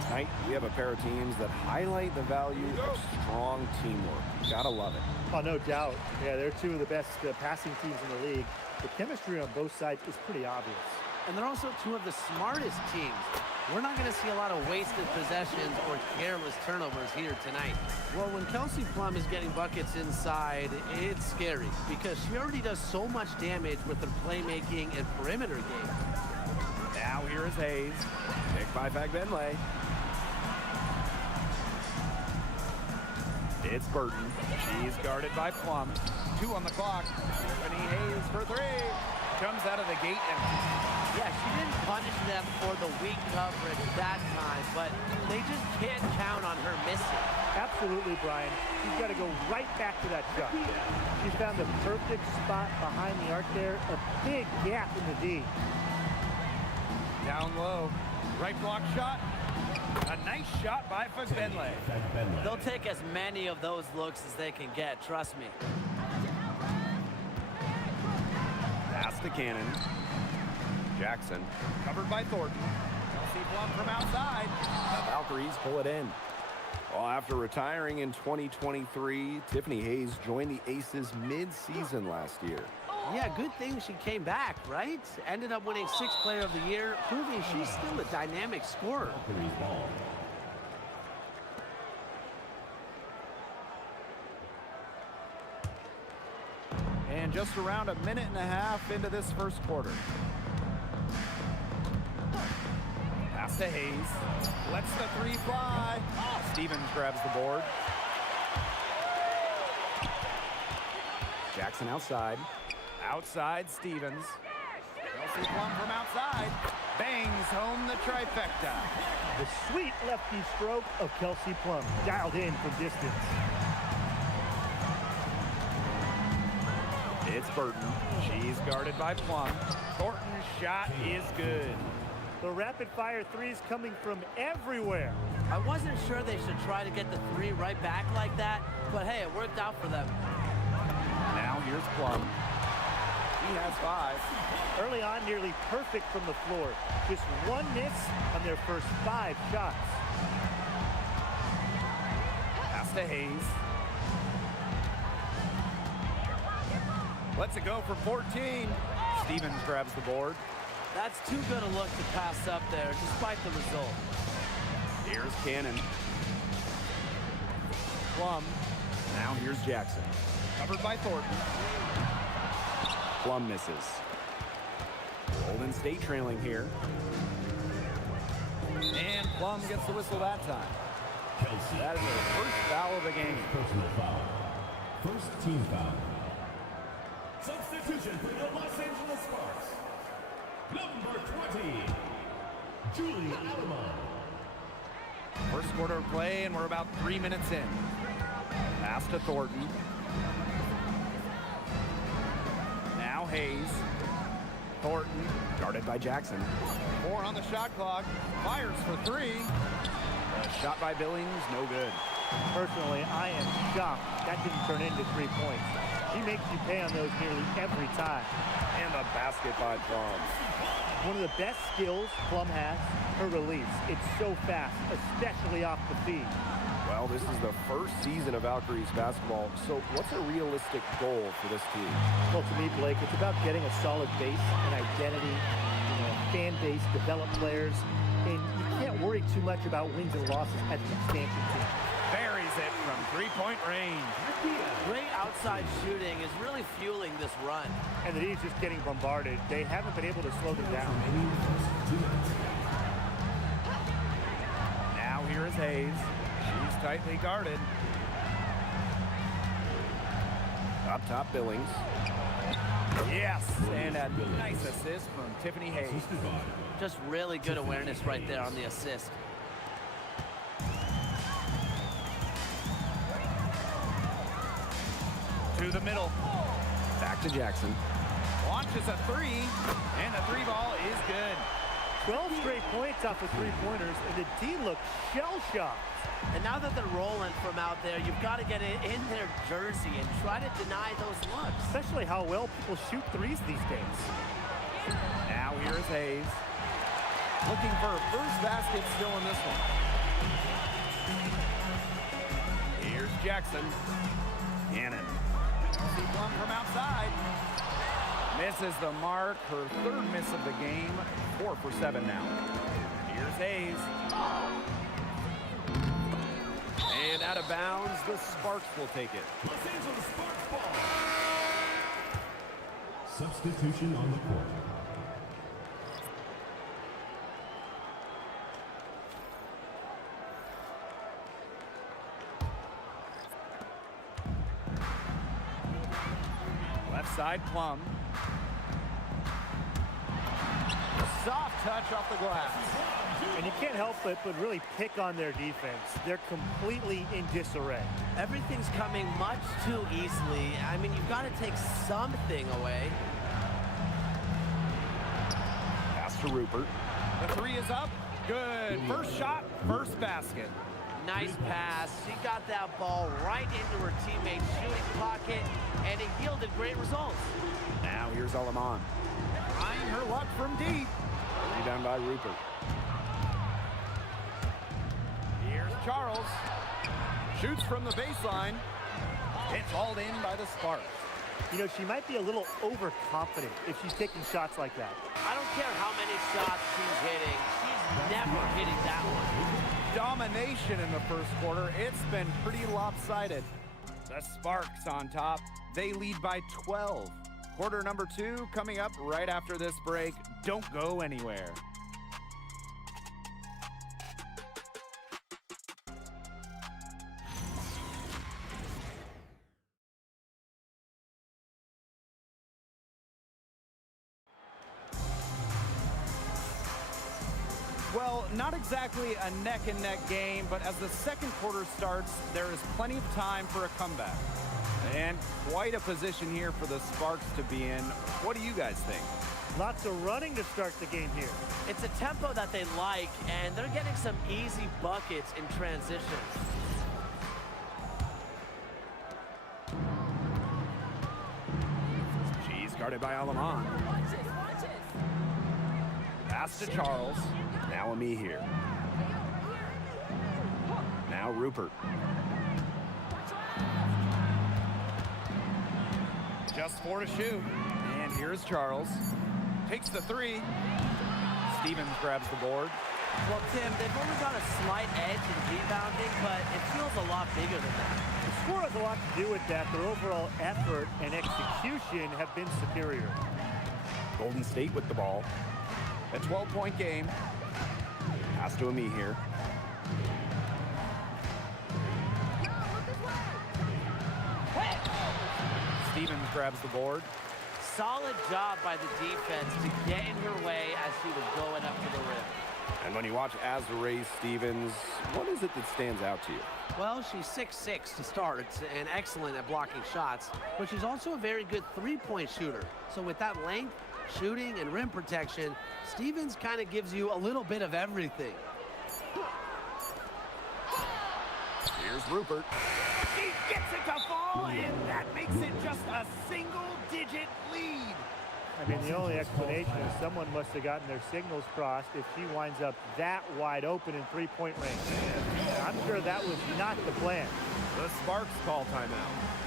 Tonight, we have a pair of teams that highlight the value of strong teamwork. Gotta love it. Oh, no doubt. Yeah, they're two of the best passing teams in the league. The chemistry on both sides is pretty obvious. And they're also two of the smartest teams. We're not going to see a lot of wasted possessions or careless turnovers here tonight. Well, when Kelsey Plum is getting buckets inside, it's scary because she already does so much damage with her playmaking and perimeter game. Now here is Hayes. Picked by Fagbendlay. It's Burton. She's guarded by Plum. 2 on the clock. Tiffany Hayes for 3. Comes out of the gate and... Yeah, she didn't punish them for the weak coverage that time, but they just can't count on her missing. Absolutely, Brian. She's got to go right back to that shot. She found the perfect spot behind the arc there. A big gap in the D. Down low. Right block shot. A nice shot by Fagbendlay. They'll take as many of those looks as they can get, trust me. Pass to Cannon. Jackson. Covered by Thornton. Kelsey Plum from outside. The Valkyries pull it in. Well, after retiring in 2023, Tiffany Hayes joined the Aces mid-season last year. Yeah, good thing she came back, right? Ended up winning 6th Player of the Year, proving she's still a dynamic scorer. And just around a minute and a half into this first quarter. Pass to Hayes. Lets the 3 fly. Stevens grabs the board. Jackson outside. Outside Stevens. Kelsey Plum from outside. Bangs home the trifecta. The sweet lefty stroke of Kelsey Plum. Dialed in from distance. It's Burton. She's guarded by Plum. Thornton's shot is good. The rapid-fire threes coming from everywhere. I wasn't sure they should try to get the 3 right back like that, but hey, it worked out for them. Now here's Plum. He has 5. Early on, nearly perfect from the floor. Just 1 miss on their first 5 shots. Pass to Hayes. Lets it go for 14. Stevens grabs the board. That's too good a look to pass up there, despite the result. Here's Cannon. Plum. Now here's Jackson. Covered by Thornton. Plum misses. Golden State trailing here. And Plum gets the whistle that time. That is her first foul of the game. Personal foul. First team foul. Substitution for the Los Angeles Sparks. Number 20, Julie Alman. First quarter of play, and we're about 3 minutes in. Pass to Thornton. Now Hayes. Thornton, Guarded by Jackson. 4 on the shot clock. Fires for 3. Shot by Billings, no good. Personally, I am shocked that didn't turn into 3 points. She makes you pay on those nearly every time. And the basket by Plum. One of the best skills Plum has, her release. It's so fast, especially off the feet. Well, this is the first season of Valkyries basketball, so what's a realistic goal for this team? Well, to me, Blake, it's about getting a solid base, an identity, fan base, develop players, and you can't worry too much about wins and losses as an expansion team. Buries it from 3-point range. Great outside shooting is really fueling this run. And the D's just getting bombarded. They haven't been able to slow them down. Now here is Hayes. She's tightly guarded. Up top, Billings. Yes, and a nice assist from Tiffany Hayes. Just really good awareness right there on the assist. To the middle. Back to Jackson. Launches a three, and the three ball is good. 12 straight points off of three-pointers, and the D looks shell-shocked. And now that they're rolling from out there, you've got to get it in their jersey and try to deny those looks. Especially how well people shoot threes these days. Now here's Hayes. Looking for a first basket still in this one. Here's Jackson. Cannon. See Plum from outside. Misses the mark. Her third miss of the game. 4 for 7 now. Here's Hayes. And out of bounds, the Sparks will take it. Los Angeles Sparks ball. Substitution on the court. Left side, Plum. Soft touch off the glass. And you can't help but really pick on their defense. They're completely in disarray. Everything's coming much too easily. I mean, you've got to take something away. Pass to Rupert. The three is up. Good. First shot, first basket. Nice pass. She got that ball right into her teammate's shooting pocket, and it yielded great results. Now here's Alaman. Trying her luck from deep. Rebound by Rupert. Here's Charles. Shoots from the baseline. It's hauled in by the Sparks. You know, she might be a little overconfident if she's taking shots like that. I don't care how many shots she's hitting. She's never hitting that one. Domination in the first quarter. It's been pretty lopsided. The Sparks on top. They lead by 12. Quarter number 2 coming up right after this break. Don't go anywhere. Well, not exactly a neck-and-neck game, but as the second quarter starts, there is plenty of time for a comeback. And quite a position here for the Sparks to be in. What do you guys think? Lots of running to start the game here. It's a tempo that they like, and they're getting some easy buckets in transition. She's guarded by Alaman. Pass to Charles. Now Ami here. Now Rupert. Just 4 to shoot. And here's Charles. Takes the three. Stevens grabs the board. Well, Tim, they've only got a slight edge in rebounding, but it feels a lot bigger than that. The score has a lot to do with that. Their overall effort and execution have been superior. Golden State with the ball. A 12-point game. Pass to Ami here. Stevens grabs the board. Solid job by the defense to get in her way as she was going up to the rim. And when you watch Azurá Stevens, what is it that stands out to you? Well, she's 6'6" to start and excellent at blocking shots, but she's also a very good three-point shooter. So with that length, shooting, and rim protection, Stevens kind of gives you a little bit of everything. Here's Rupert. She gets it to fall, and that makes it just a single-digit lead. I mean, the only explanation is someone must have gotten their signals crossed if she winds up that wide open in three-point range. I'm sure that was not the plan. The Sparks call timeout.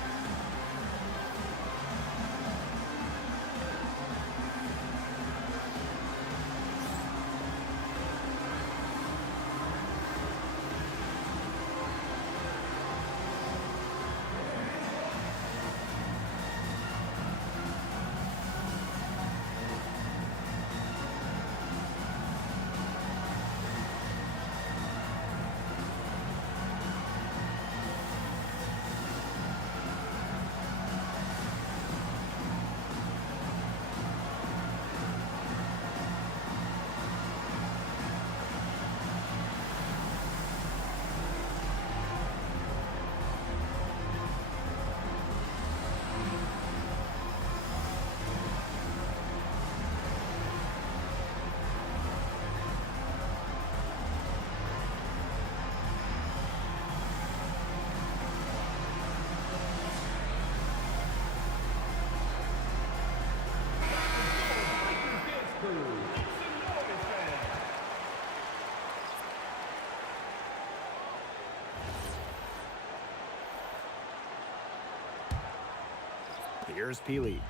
Here's Peely.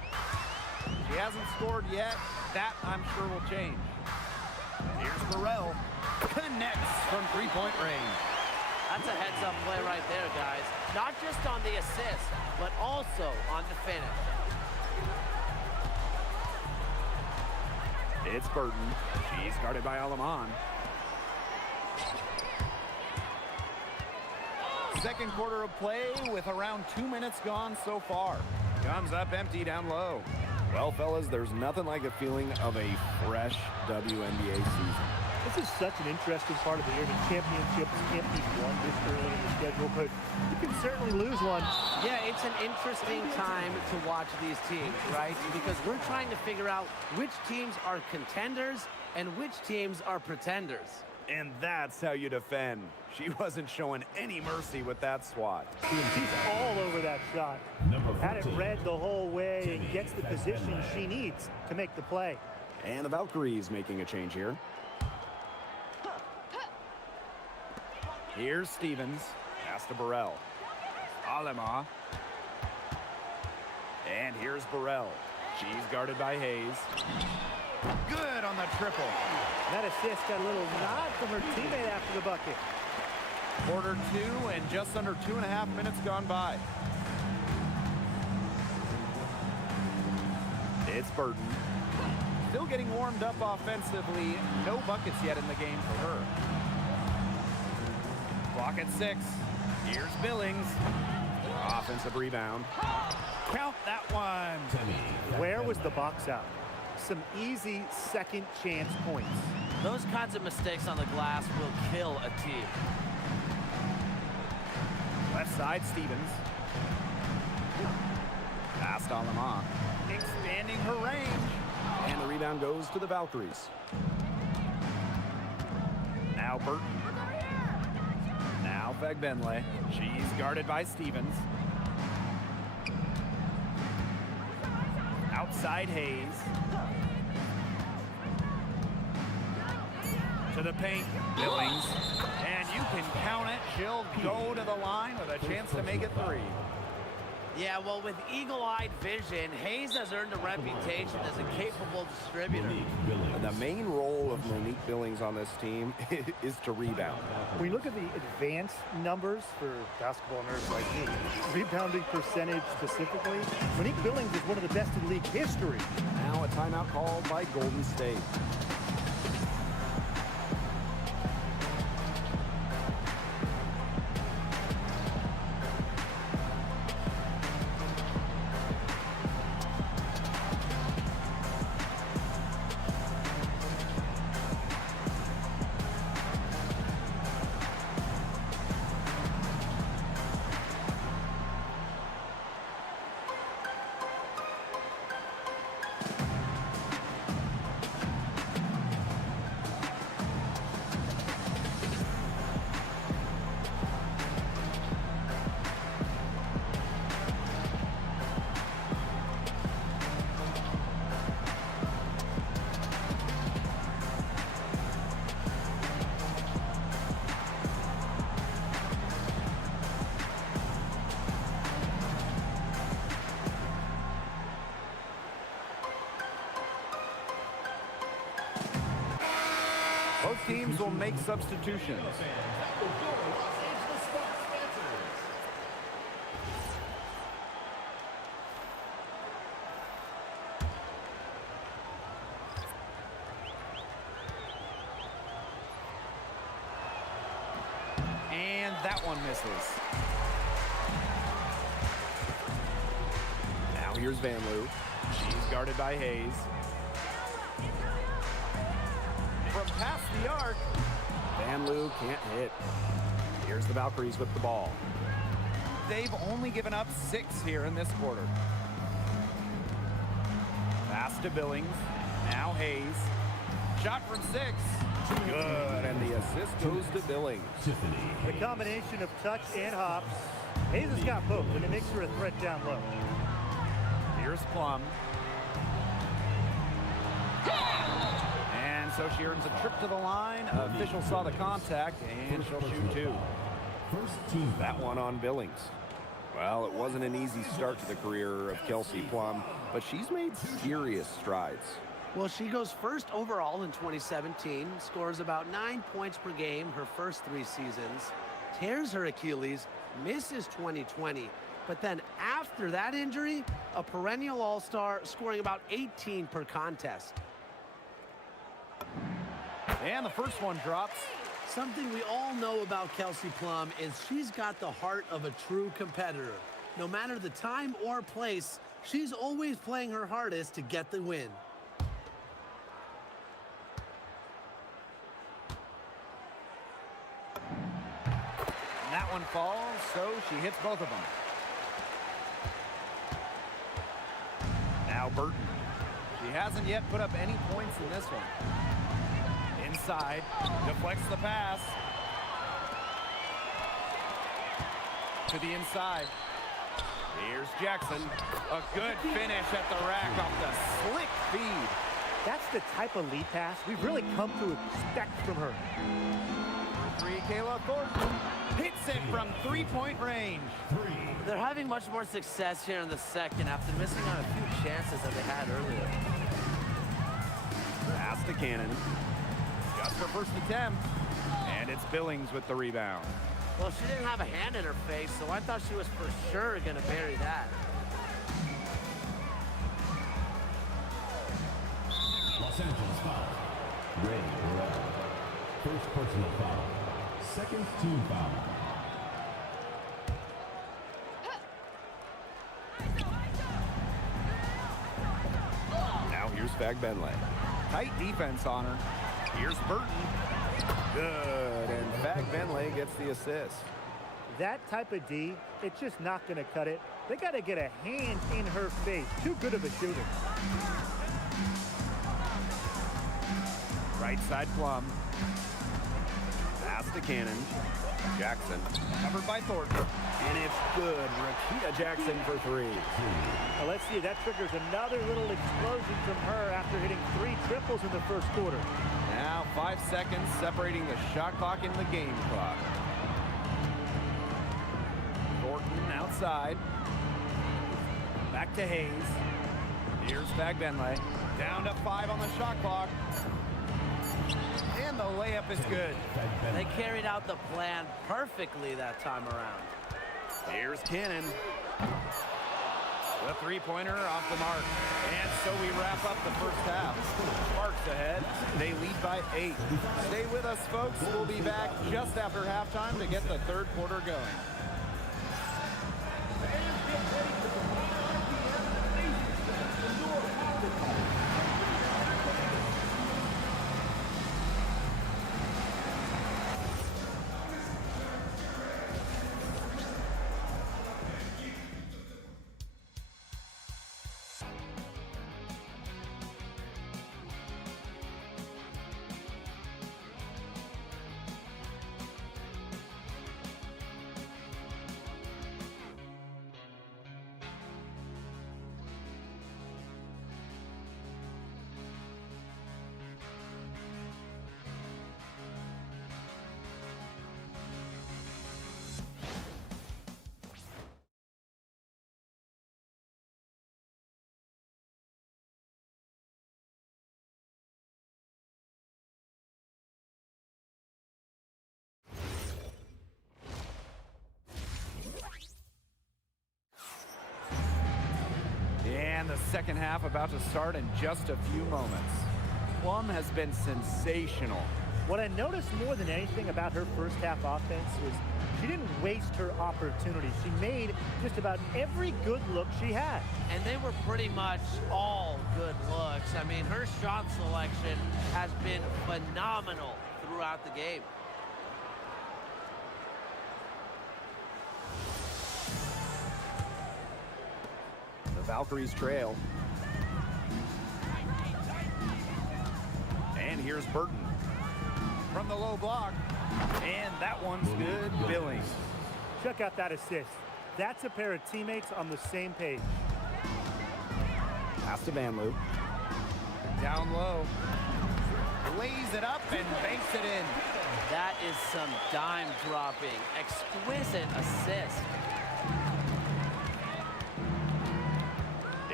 She hasn't scored yet. That, I'm sure, will change. Here's Burrell. Connects from three-point range. That's a heads-up play right there, guys. Not just on the assist, but also on the finish. It's Burton. She's guarded by Alaman. Second quarter of play with around 2 minutes gone so far. Comes up empty down low. Well, fellas, there's nothing like the feeling of a fresh WNBA season. This is such an interesting part of the year. The championships can't be won this early in the schedule, but you can certainly lose one. Yeah, it's an interesting time to watch these teams, right? Because we're trying to figure out which teams are contenders and which teams are pretenders. And that's how you defend. She wasn't showing any mercy with that swat. She's all over that shot. Had it read the whole way and gets the position she needs to make the play. And the Valkyries making a change here. Here's Stevens. Pass to Burrell. Alema. And here's Burrell. She's guarded by Hayes. Good on the triple. That assist got a little nod from her teammate after the bucket. Quarter 2 and just under 2.5 minutes gone by. It's Burton. Still getting warmed up offensively. No buckets yet in the game for her. Clock at 6. Here's Billings. Offensive rebound. Count that one. Where was the box out? Some easy second chance points. Those kinds of mistakes on the glass will kill a team. Left side, Stevens. Past Alema. Expanding her range. And the rebound goes to the Valkyries. Now Burton. Now Fagbenle. She's guarded by Stevens. Outside Hayes. To the paint. Billings. And you can count it. She'll go to the line with a chance to make it 3. Yeah, well, with eagle-eyed vision, Hayes has earned a reputation as a capable distributor. The main role of Monique Billings on this team is to rebound. When you look at the advanced numbers for basketball nerds like me, rebounding percentage specifically, Monique Billings is one of the best in league history. Now a timeout called by Golden State. Both teams will make substitutions. And that one misses. Now here's Van Loo. She's guarded by Hayes. From past the arc. Van Loo can't hit. Here's the Valkyries with the ball. They've only given up 6 here in this quarter. Pass to Billings. Now Hayes. Shot from 6. Good, and the assist goes to Billings. The combination of touch and hops. Hayes has got both, and it makes her a threat down low. Here's Plum. And so she earns a trip to the line. Official saw the contact, and she'll shoot 2. First team That one on Billings. Well, it wasn't an easy start to the career of Kelsey Plum, but she's made serious strides. Well, she goes first overall in 2017, scores about 9 points per game her first 3 seasons, tears her Achilles, misses 2020, but then after that injury, a perennial all-star, scoring about 18 per contest. And the first one drops. Something we all know about Kelsey Plum is she's got the heart of a true competitor. No matter the time or place, she's always playing her hardest to get the win. And that one falls, so she hits both of them. Now Burton. She hasn't yet put up any points in this one. Inside, deflects the pass. To the inside. Here's Jackson. A good finish at the rack off the slick feed. That's the type of lead pass we've really come to expect from her. Three, Kayla Thornton hits it from three-point range. They're having much more success here in the second after missing on a few chances that they had earlier. Pass to Cannon. Just her first attempt. And it's Billings with the rebound. Well, she didn't have a hand in her face, so I thought she was for sure going to bury that. Los Angeles foul. Ray Burrell. First personal foul. Second team foul. Now here's Fagbenle. Tight defense on her. Here's Burton. Good, and Fagbenle gets the assist. That type of D, it's just not going to cut it. They got to get a hand in her face. Too good of a shooter. Right side Plum. Pass to Cannon. Jackson. Covered by Thornton. And it's good. Rakita Jackson for 3. Now let's see, that triggers another little explosion from her after hitting 3 triples in the first quarter. Now 5 seconds separating the shot clock and the game clock. Thornton outside. Back to Hayes. Here's Fagbenle. Down to 5 on the shot clock. And the layup is good. They carried out the plan perfectly that time around. Here's Cannon. The three-pointer off the mark. And so we wrap up the first half. Sparks ahead. They lead by 8. Stay with us, folks. We'll be back just after halftime to get the third quarter going. And the second half about to start in just a few moments. Plum has been sensational. What I noticed more than anything about her first half offense was she didn't waste her opportunities. She made just about every good look she had. And they were pretty much all good looks. I mean, her shot selection has been phenomenal throughout the game. The Valkyries trail. And here's Burton from the low block. And that one's good. Billings. Check out that assist. That's a pair of teammates on the same page. Pass to Vanloo. Down low. Lays it up and banks it in. That is some dime dropping, exquisite assist.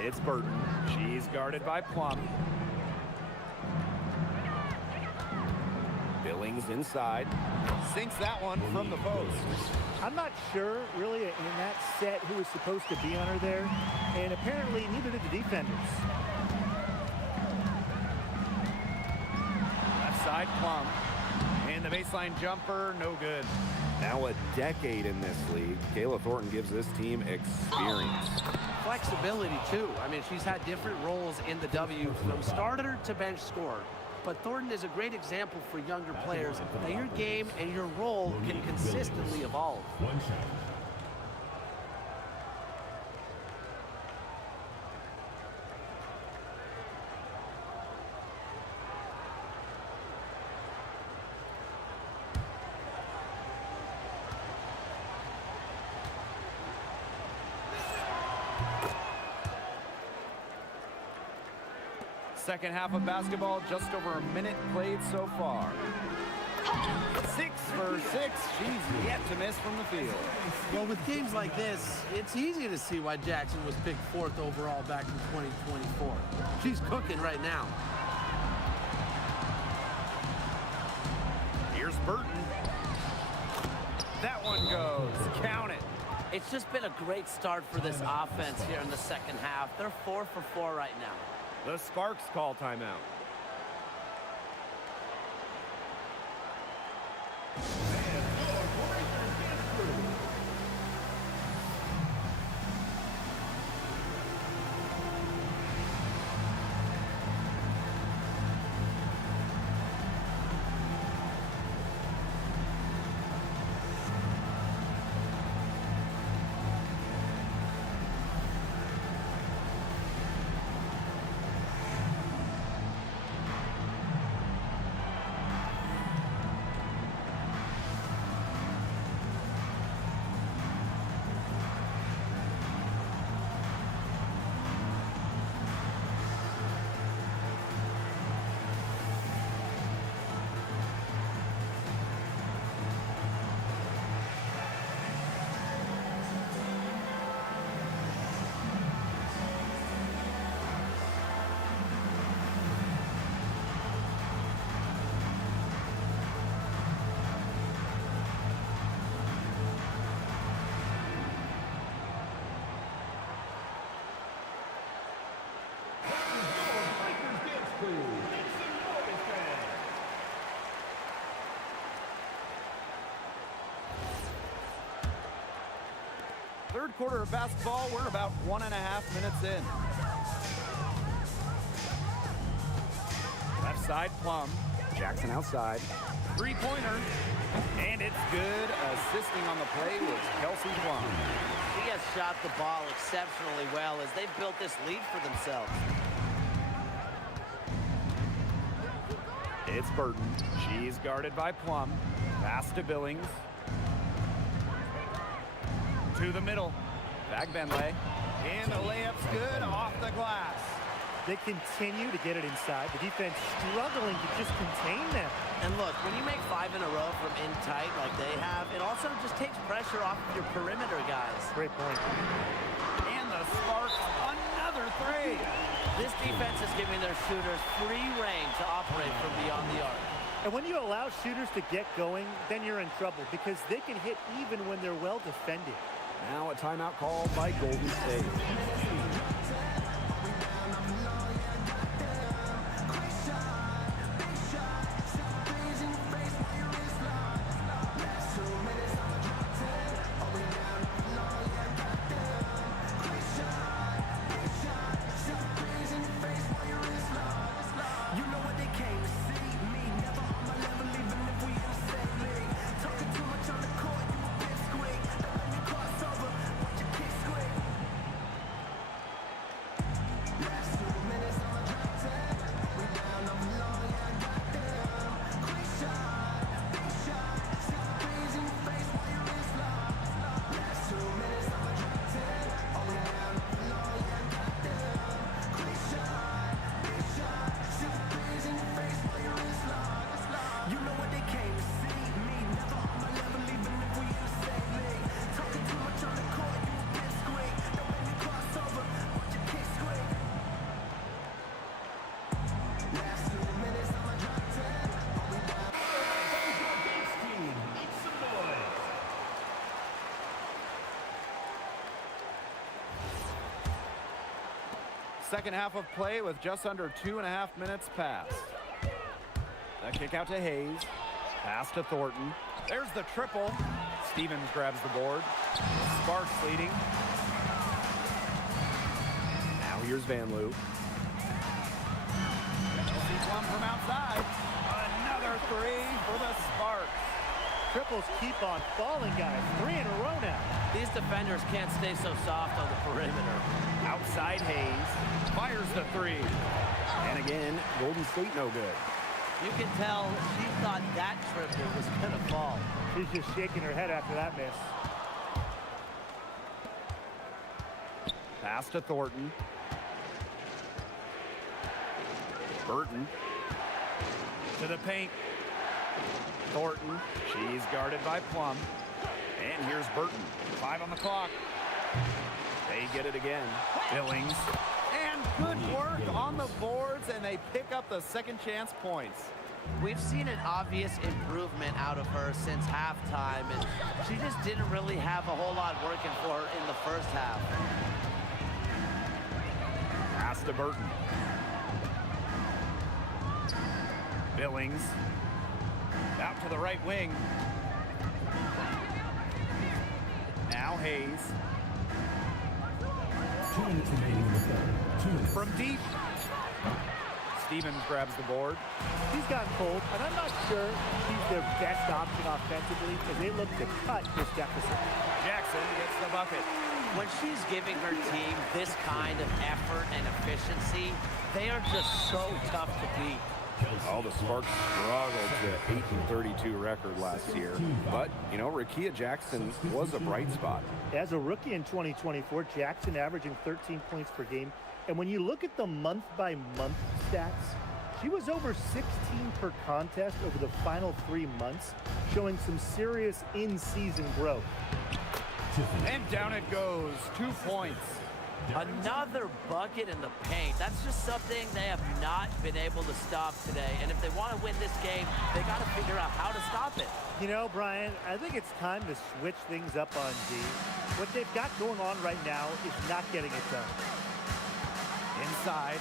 It's Burton. She's guarded by Plum. Billings inside. Sinks that one from the post. I'm not sure, really, in that set who was supposed to be on her there, and apparently neither did the defenders. Left side, Plum. And the baseline jumper, no good. Now a decade in this league, Kayla Thornton gives this team experience. Flexibility, too. I mean, she's had different roles in the W from starter to bench scorer. But Thornton is a great example for younger players that your game and your role can consistently evolve. One shot. Second half of basketball, just over a minute played so far. 6 for 6. She's yet to miss from the field. Well, with games like this, it's easy to see why Jackson was picked 4th overall back in 2024. She's cooking right now. Here's Burton. That one goes. Count it. It's just been a great start for this offense here in the second half. They're 4 for 4 right now. The Sparks call timeout. Third quarter of basketball, we're about 1.5 minutes in. Left side, Plum. Jackson outside. Three-pointer. And it's good. Assisting on the play was Kelsey Plum. She has shot the ball exceptionally well as they've built this lead for themselves. It's Burton. She's guarded by Plum. Pass to Billings. To the middle. Bagbenlay. And the layup's good off the glass. They continue to get it inside. The defense struggling to just contain them. And look, when you make 5 in a row from in tight like they have, it also just takes pressure off of your perimeter guys. Great point. And the Sparks, another 3. This defense is giving their shooters free reign to operate from beyond the arc. And when you allow shooters to get going, then you're in trouble because they can hit even when they're well defended. Now a timeout called by Golden State. second half of play with just under 2.5 minutes passed. The kick out to Hayes. Pass to Thornton. There's the triple. Stevens grabs the board. Sparks leading. Now here's Van Loo. Plum from outside. Another three for the Sparks. Triples keep on falling, guys. 3 in a row now. These defenders can't stay so soft on the perimeter. Outside Hayes. Fires the three. And again, Golden State no good. You can tell she thought that triple was going to fall. She's just shaking her head after that miss. Pass to Thornton. Burton. To the paint. Thornton. She's guarded by Plum. And here's Burton. 5 on the clock. They get it again. Billings. And good work on the boards, and they pick up the second chance points. We've seen an obvious improvement out of her since halftime, and she just didn't really have a whole lot working for her in the first half. Pass to Burton. Billings. Out to the right wing. Now Hayes. 2 minutes remaining in the third. 2 minutes. From deep. Stevens grabs the board. He's gotten cold, and I'm not sure he's their best option offensively because they look to cut this deficit. Jackson gets the bucket. When she's giving her team this kind of effort and efficiency, they are just so tough to beat. Oh, the Sparks struggled to 8-32 record last year. But, you know, Rickea Jackson was a bright spot. As a rookie in 2024, Jackson averaging 13 points per game. And when you look at the month-by-month stats, she was over 16 per contest over the final 3 months, showing some serious in-season growth. And down it goes. 2 points. Another bucket in the paint. That's just something they have not been able to stop today. And if they want to win this game, they got to figure out how to stop it. You know, Brian, I think it's time to switch things up on D. What they've got going on right now is not getting it done. Inside.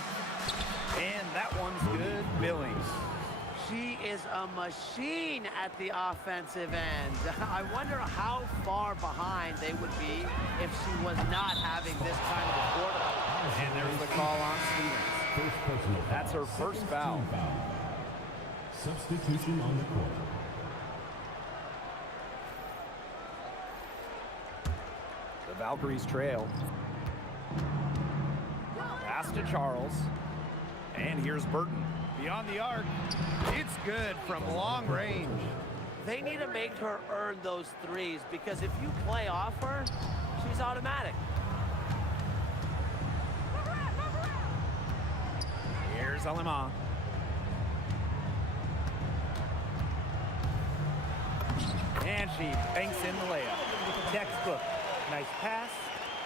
And that one's good. Billings. She is a machine at the offensive end. I wonder how far behind they would be if she was not having this kind of a quarter. And there's the call on Stevens. That's her first foul. Substitution on the court. The Valkyries trail. Pass to Charles. And here's Burton. Beyond the arc. It's good from long range. They need to make her earn those threes because if you play off her, she's automatic. Here's Alema. And she banks in the layup. Textbook. Nice pass,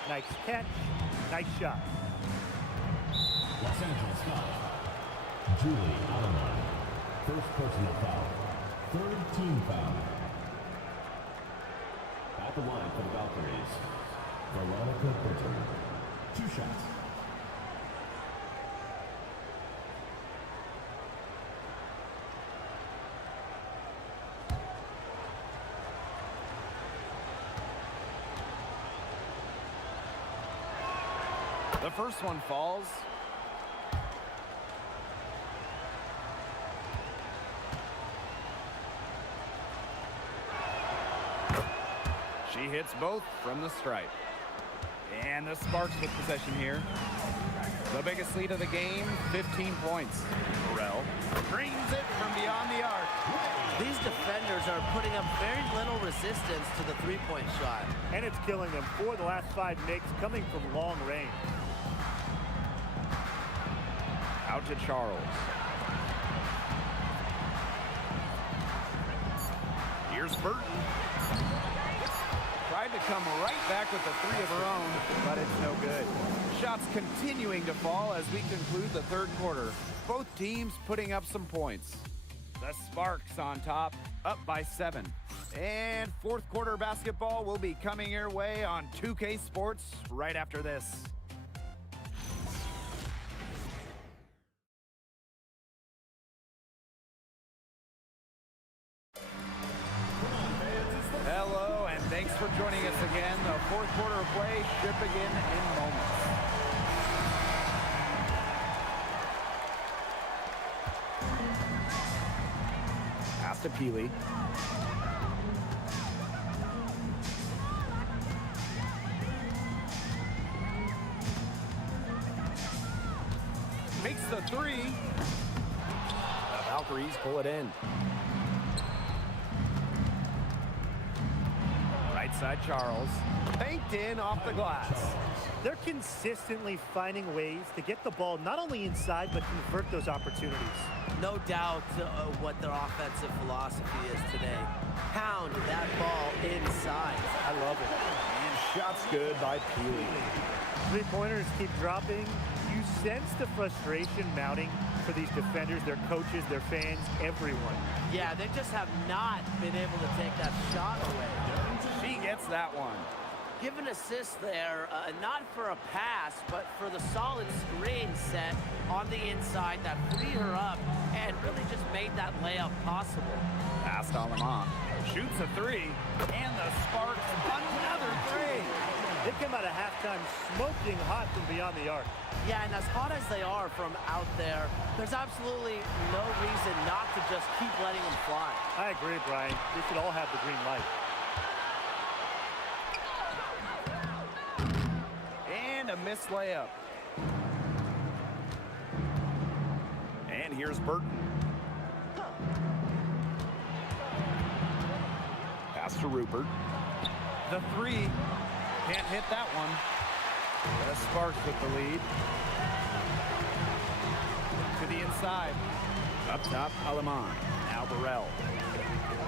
nice catch, nice shot. Los Angeles foul. Julie Allen. First personal foul. Third team foul. At the line for the Valkyries, Veronica Burton. 2 shots. The first one falls. She hits both from the stripe. And the Sparks with possession here. The biggest lead of the game, 15 points. Burrell brings it from beyond the arc. These defenders are putting up very little resistance to the three-point shot. And it's killing them. 4 of the last 5 makes coming from long range. Out to Charles. Here's Burton. Tried to come right back with the 3 of her own, but it's no good. Shots continuing to fall as we conclude the third quarter. Both teams putting up some points. The Sparks on top, up by 7. And fourth quarter basketball will be coming your way on 2K Sports right after this. for joining us again. The fourth quarter of play should begin in moments. Pass to Peely. Makes the three. The Valkyries pull it in. Right side Charles. Banked in off the glass. They're consistently finding ways to get the ball not only inside, but convert those opportunities. No doubt what their offensive philosophy is today. Pound that ball inside. I love it. And shots good by Peely. Three-pointers keep dropping. You sense the frustration mounting for these defenders, their coaches, their fans, everyone. Yeah, they just have not been able to take that shot away. She gets that one. Give an assist there, not for a pass, but for the solid screen set on the inside that freed her up and really just made that layup possible. Pass to Alemán. Shoots a three, and the Sparks another three. They come out of halftime smoking hot from beyond the arc. Yeah, and as hot as they are from out there, there's absolutely no reason not to just keep letting them fly. I agree, Brian. They should all have the green light. And a missed layup. And here's Burton. Pass to Rupert. The three. Can't hit that one. The Sparks with the lead. To the inside. Up top, Alemán. Now Burrell.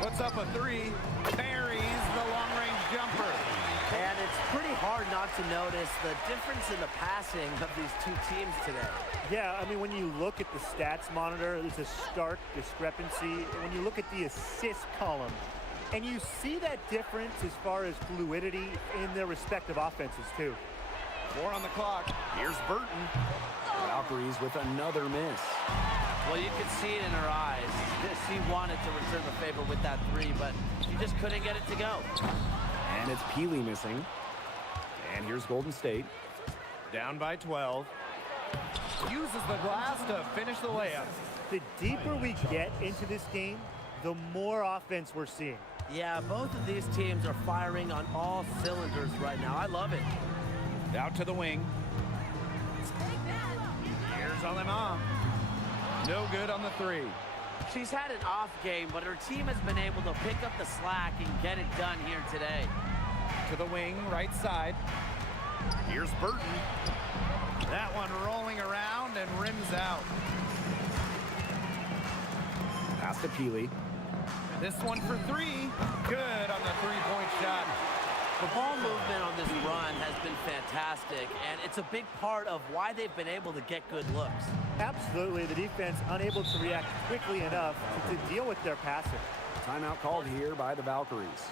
Puts up a three. Buries the long-range jumper. And it's pretty hard not to notice the difference in the passing of these two teams today. Yeah, I mean, when you look at the stats monitor, there's a stark discrepancy. When you look at the assist column, and you see that difference as far as fluidity in their respective offenses, too. 4 on the clock. Here's Burton. Valkyries with another miss. Well, you could see it in her eyes. She wanted to return the favor with that three, but she just couldn't get it to go. And it's Peely missing. And here's Golden State. Down by 12. Uses the glass to finish the layup. The deeper we get into this game, the more offense we're seeing. Yeah, both of these teams are firing on all cylinders right now. I love it. Out to the wing. Here's Alemán. No good on the three. She's had an off game, but her team has been able to pick up the slack and get it done here today. To the wing, right side. Here's Burton. That one rolling around and rims out. Pass to Peely. This one for three. Good on the three-point shot. The ball movement on this run has been fantastic, and it's a big part of why they've been able to get good looks. Absolutely, the defense unable to react quickly enough to deal with their passing. Timeout called here by the Valkyries.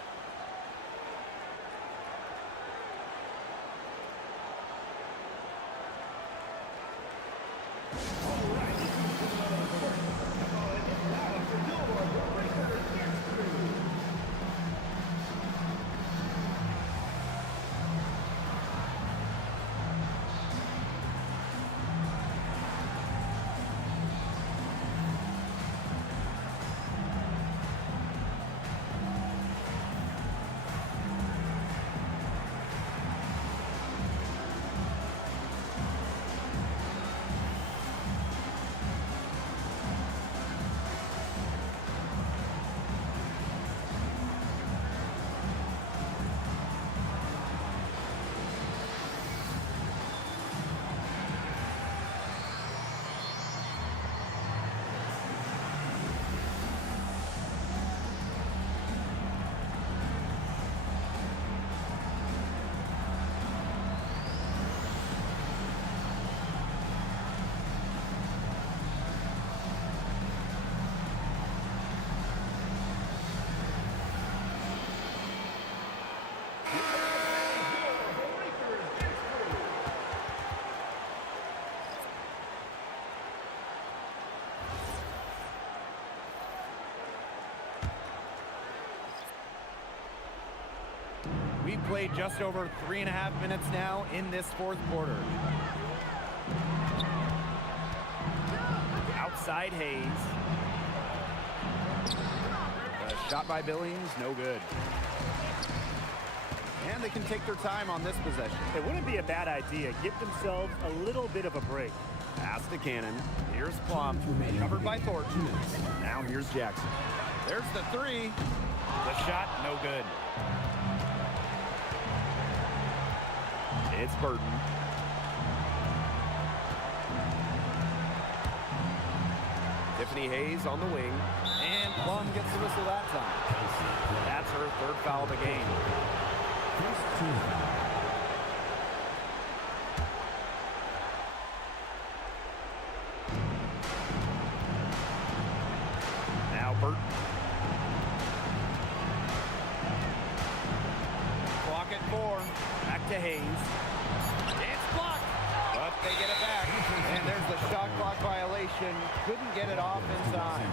We've played just over 3.5 minutes now in this fourth quarter. Outside Hayes. The shot by Billings, no good. And they can take their time on this possession. It wouldn't be a bad idea. Give themselves a little bit of a break. Pass to Cannon. Here's Plum, covered by Thornton. Now here's Jackson. There's the three. The shot, no good. It's Burton. Tiffany Hayes on the wing. And Plum gets the whistle that time. That's her third foul of the game. Now Burton. Clock at 4. Back to Hayes. It's blocked. But they get it back. And there's the shot clock violation. Couldn't get it off in time.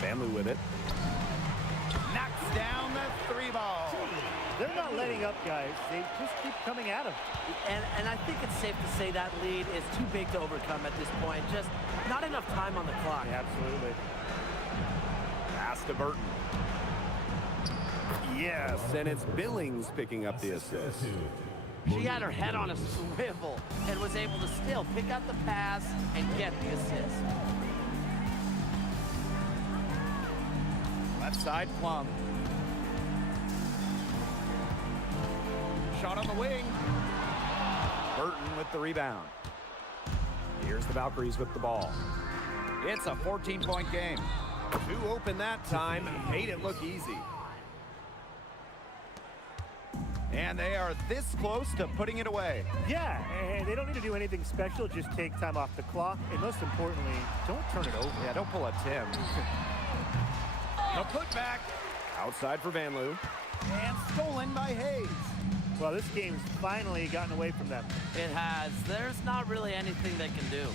Family with it. Knocks down the three ball. They're not letting up, guys. They just keep coming at them. And I think it's safe to say that lead is too big to overcome at this point. Just not enough time on the clock. Yeah, absolutely. Pass to Burton. Yes, and it's Billings picking up the assist. She had her head on a swivel and was able to still pick out the pass and get the assist. Left side, Plum. Shot on the wing. Burton with the rebound. Here's the Valkyries with the ball. It's a 14-point game. Two open that time, made it look easy. And they are this close to putting it away. Yeah, and they don't need to do anything special. Just take time off the clock. And most importantly, don't turn it over. Yeah, don't pull a Tim. The putback. Outside for Van Loo. And stolen by Hayes. Well, this game's finally gotten away from them. It has. There's not really anything they can do.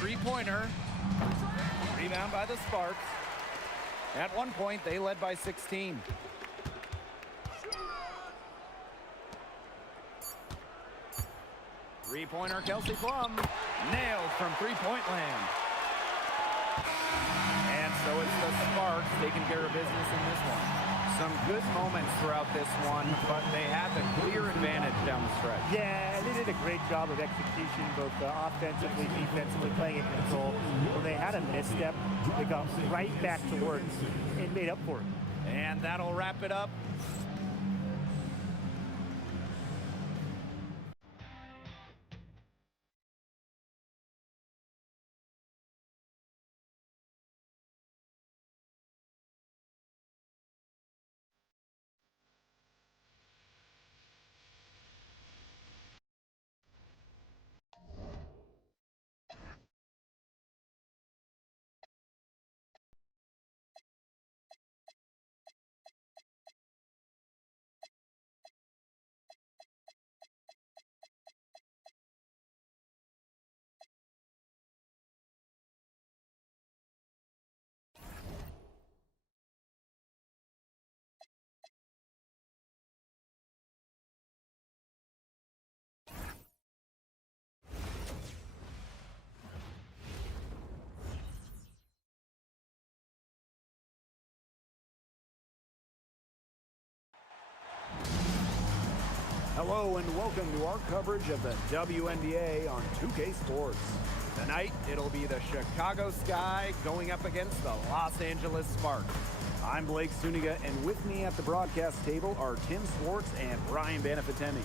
Three-pointer. Rebound by the Sparks. At one point, they led by 16. Three-pointer, Kelsey Plum. Nailed from three-point land. And so it's the Sparks taking care of business in this one. Some good moments throughout this one, but they had the clear advantage down the stretch. Yeah, they did a great job of execution, both offensively, defensively, playing in control. When they had a misstep, they got right back to work and made up for it. And that'll wrap it up. Hello and welcome to our coverage of the WNBA on 2K Sports. Tonight, it'll be the Chicago Sky going up against the Los Angeles Sparks. I'm Blake Suniga, and with me at the broadcast table are Tim Swartz and Ryan Banafitemi.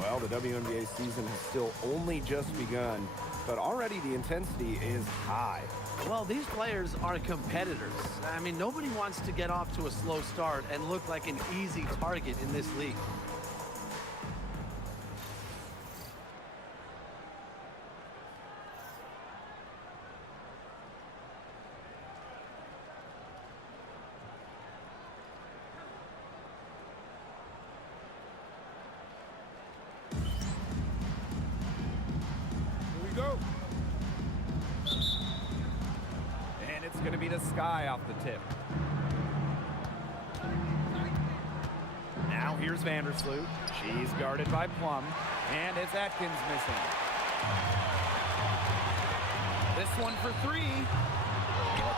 Well, the WNBA season has still only just begun, but already the intensity is high. Well, these players are competitors. I mean, nobody wants to get off to a slow start and look like an easy target in this league. the Sky off the tip. Now here's Vandersloot. She's guarded by Plum, and it's Atkins missing. This one for three.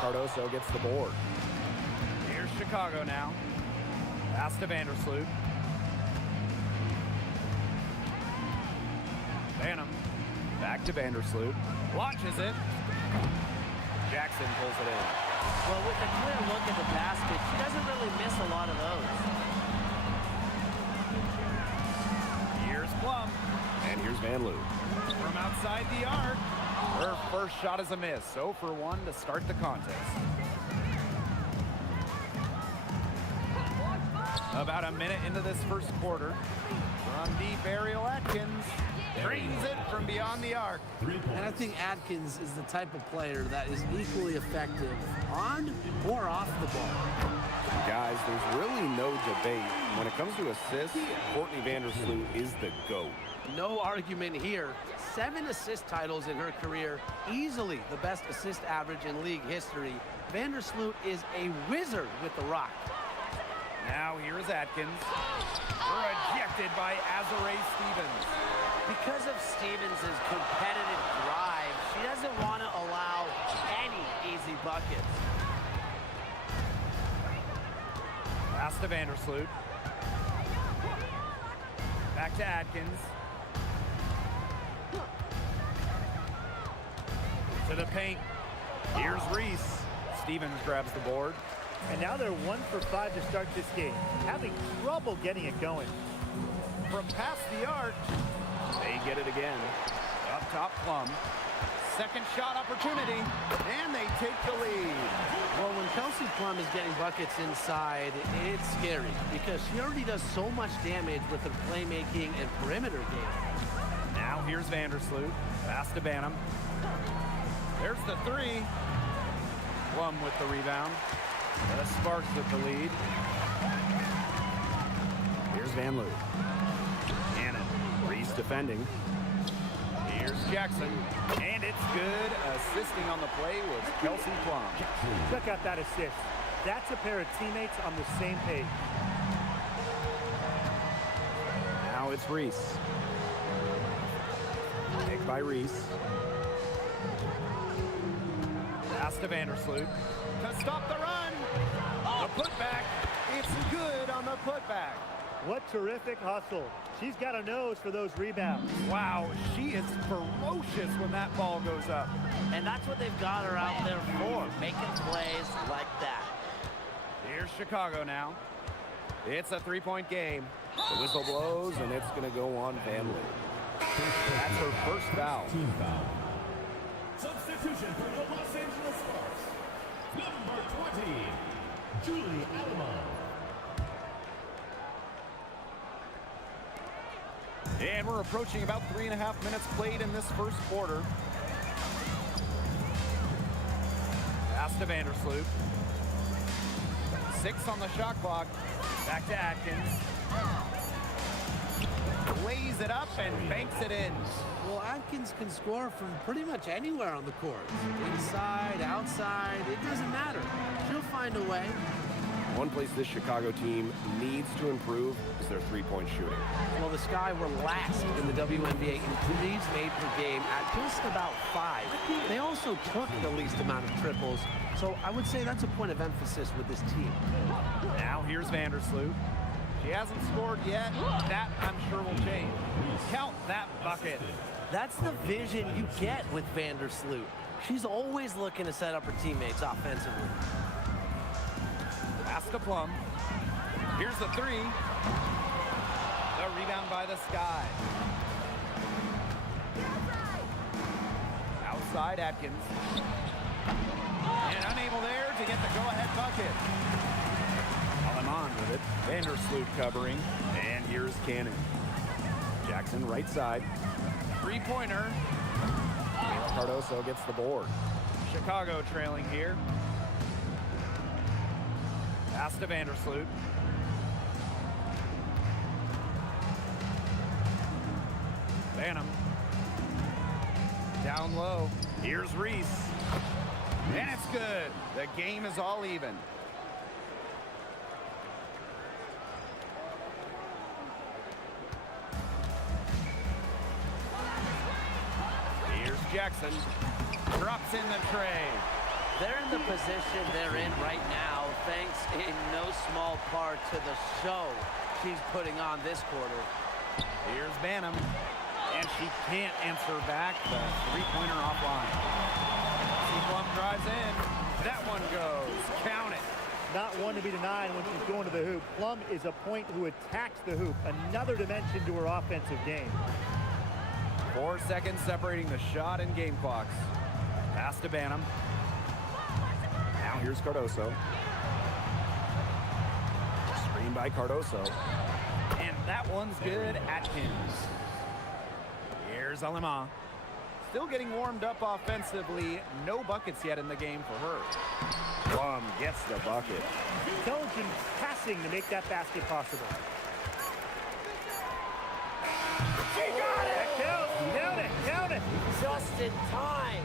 Cardoso gets the board. Here's Chicago now. Pass to Vandersloot. Phantom. Back to Vandersloot. Launches it. Jackson pulls it in. Well, with a clear look at the basket, she doesn't really miss a lot of those. Here's Plum. And here's Van Loo. From outside the arc. Her first shot is a miss. 0 for 1 to start the contest. About a minute into this first quarter. From deep, Ariel Atkins drains it from beyond the arc. And I think Atkins is the type of player that is equally effective on or off the ball. Guys, there's really no debate. When it comes to assists, Courtney Vandersloot is the GOAT. No argument here. 7 assist titles in her career, easily the best assist average in league history. Vandersloot is a wizard with the rock. Now here is Atkins. Rejected by Azuré Stevens. Because of Stevens' competitive drive, she doesn't want to allow any easy buckets. Pass to Vandersloot. Back to Atkins. To the paint. Here's Reese. Stevens grabs the board. And now they're 1 for 5 to start this game. Having trouble getting it going. From past the arc, they get it again. Up top, Plum. Second shot opportunity, and they take the lead. Well, when Kelsey Plum is getting buckets inside, it's scary because she already does so much damage with her playmaking and perimeter game. Now here's Vandersloot. Pass to Banham. There's the three. Plum with the rebound. The Sparks with the lead. Here's Van Loo. Cannon. Reese defending. Here's Jackson. And it's good. Assisting on the play was Kelsey Plum. Check out that assist. That's a pair of teammates on the same page. Now it's Reese. Picked by Reese. Pass to Vandersloot. To stop the run. The putback. It's good on the putback. What terrific hustle. She's got a nose for those rebounds. Wow, she is ferocious when that ball goes up. And that's what they've got her out there for, making plays like that. Here's Chicago now. It's a three-point game. The whistle blows, and it's going to go on Van Loo. That's her first foul. Team foul. Substitution for the Los Angeles Sparks. Number 20, Julie Alamo. And we're approaching about 3.5 minutes played in this first quarter. Pass to Vandersloot. 6 on the shot clock. Back to Atkins. Lays it up and banks it in. Well, Atkins can score from pretty much anywhere on the court. Inside, outside, it doesn't matter. She'll find a way. One place this Chicago team needs to improve is their three-point shooting. Well, the Sky were last in the WNBA in threes made per game at just about 5. They also took the least amount of triples, so I would say that's a point of emphasis with this team. Now here's Vandersloot. She hasn't scored yet. That, I'm sure, will change. Count that bucket. That's the vision you get with Vandersloot. She's always looking to set up her teammates offensively. Pass to Plum. Here's the three. The rebound by the Sky. Outside Atkins. And unable there to get the go-ahead bucket. Alamon with it. Vandersloot covering. And here's Cannon. Jackson right side. Three-pointer. Cardoso gets the board. Chicago trailing here. Pass to Vandersloot. Banham. Down low. Here's Reese. And it's good. The game is all even. Here's Jackson. Drops in the tray. They're in the position they're in right now, thanks in no small part to the show she's putting on this quarter. Here's Banham. And she can't answer back the three-pointer offline. Plum drives in. That one goes. Count it. Not one to be denied when she's going to the hoop. Plum is a point who attacks the hoop. Another dimension to her offensive game. 4 seconds separating the shot and game clocks. Pass to Banham. Now here's Cardoso. Screen by Cardoso. And that one's good. Atkins. Here's Alema. Still getting warmed up offensively. No buckets yet in the game for her. Plum gets the bucket. Intelligent passing to make that basket possible. She got it! That counts. Count it. Count it. Just in time.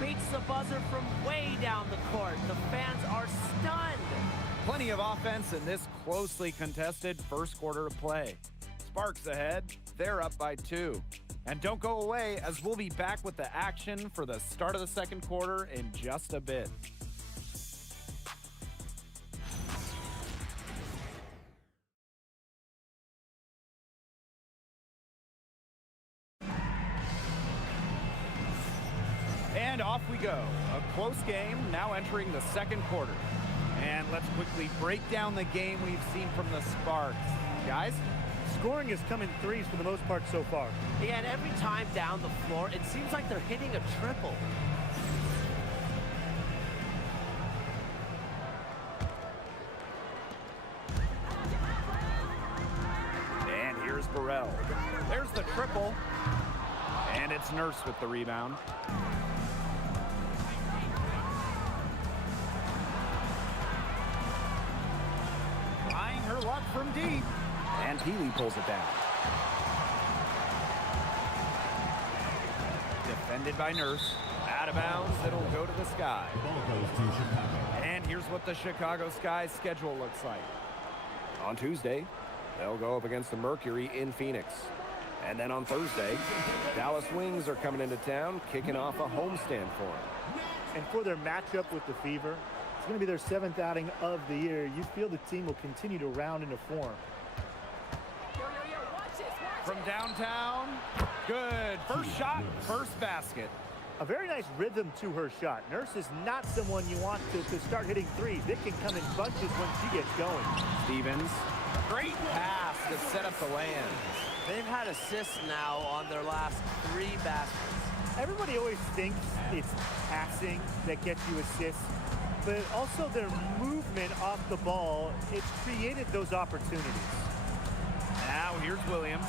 Beats the buzzer from way down the court. The fans are stunned. Plenty of offense in this closely contested first quarter of play. Sparks ahead. They're up by 2. And don't go away, as we'll be back with the action for the start of the second quarter in just a bit. And off we go. A close game now entering the second quarter. And let's quickly break down the game we've seen from the Sparks. Guys? Scoring has come in threes for the most part so far. Yeah, and every time down the floor, it seems like they're hitting a triple. And here's Burrell. There's the triple. And it's Nurse with the rebound. Trying her luck from deep. And Peely pulls it down. Defended by Nurse. Out of bounds, it'll go to the Sky. Ball goes to Chicago. And here's what the Chicago Sky's schedule looks like. On Tuesday, they'll go up against the Mercury in Phoenix. And then on Thursday, Dallas Wings are coming into town, kicking off a homestand for them. And for their matchup with the Fever, it's going to be their 7th outing of the year. You feel the team will continue to round into form. From downtown, good. First shot, first basket. A very nice rhythm to her shot. Nurse is not someone you want to start hitting threes. It can come in bunches when she gets going. Stevens, great pass to set up the land. They've had assists now on their last 3 baskets. Everybody always thinks it's passing that gets you assists, but also their movement off the ball, it's created those opportunities. Now here's Williams.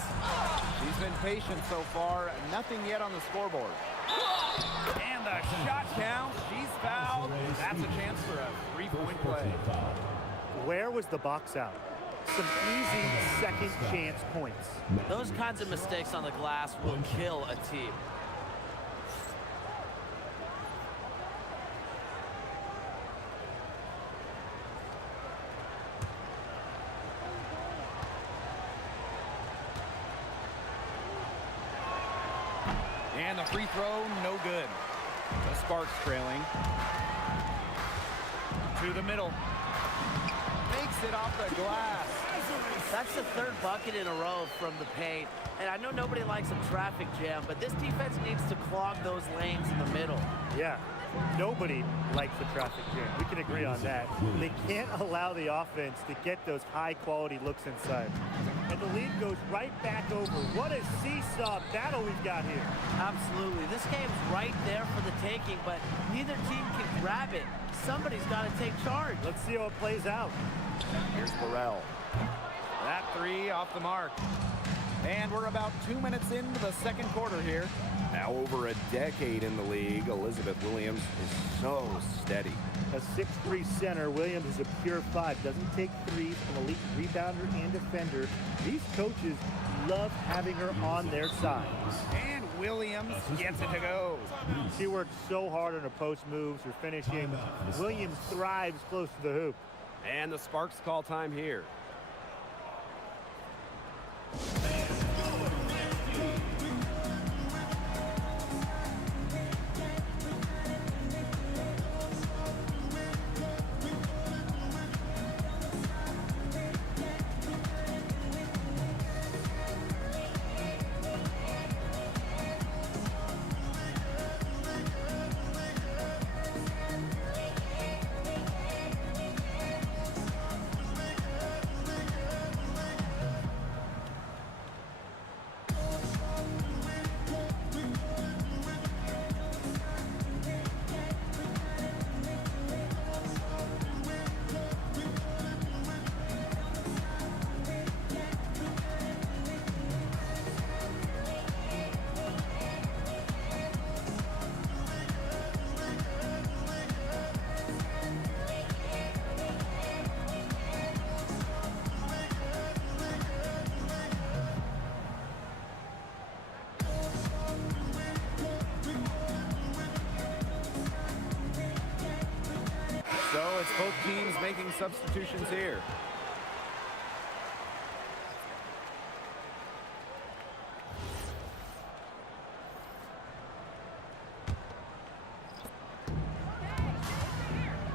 She's been patient so far. Nothing yet on the scoreboard. And the shot counts. She's fouled. That's a chance for a three-point play. Where was the box out? Some easy second chance points. Those kinds of mistakes on the glass will kill a team. And the free throw, no good. The Sparks trailing. To the middle. Makes it off the glass. That's the 3rd bucket in a row from the paint. And I know nobody likes a traffic jam, but this defense needs to clog those lanes in the middle. Yeah, nobody likes the traffic jam. We can agree on that. They can't allow the offense to get those high-quality looks inside. And the lead goes right back over. What a seesaw battle we've got here. Absolutely. This game's right there for the taking, but neither team can grab it. Somebody's got to take charge. Let's see how it plays out. Here's Burrell. That 3 off the mark. And we're about 2 minutes into the second quarter here. Now over a decade in the league, Elizabeth Williams is so steady. A 6'3" center, Williams is a pure 5. Doesn't take threes, an elite rebounder and defender. These coaches love having her on their side. And Williams gets it to go. She works so hard on her post moves, her finishing. Williams thrives close to the hoop. And the Sparks call time here. So it's both teams making substitutions here.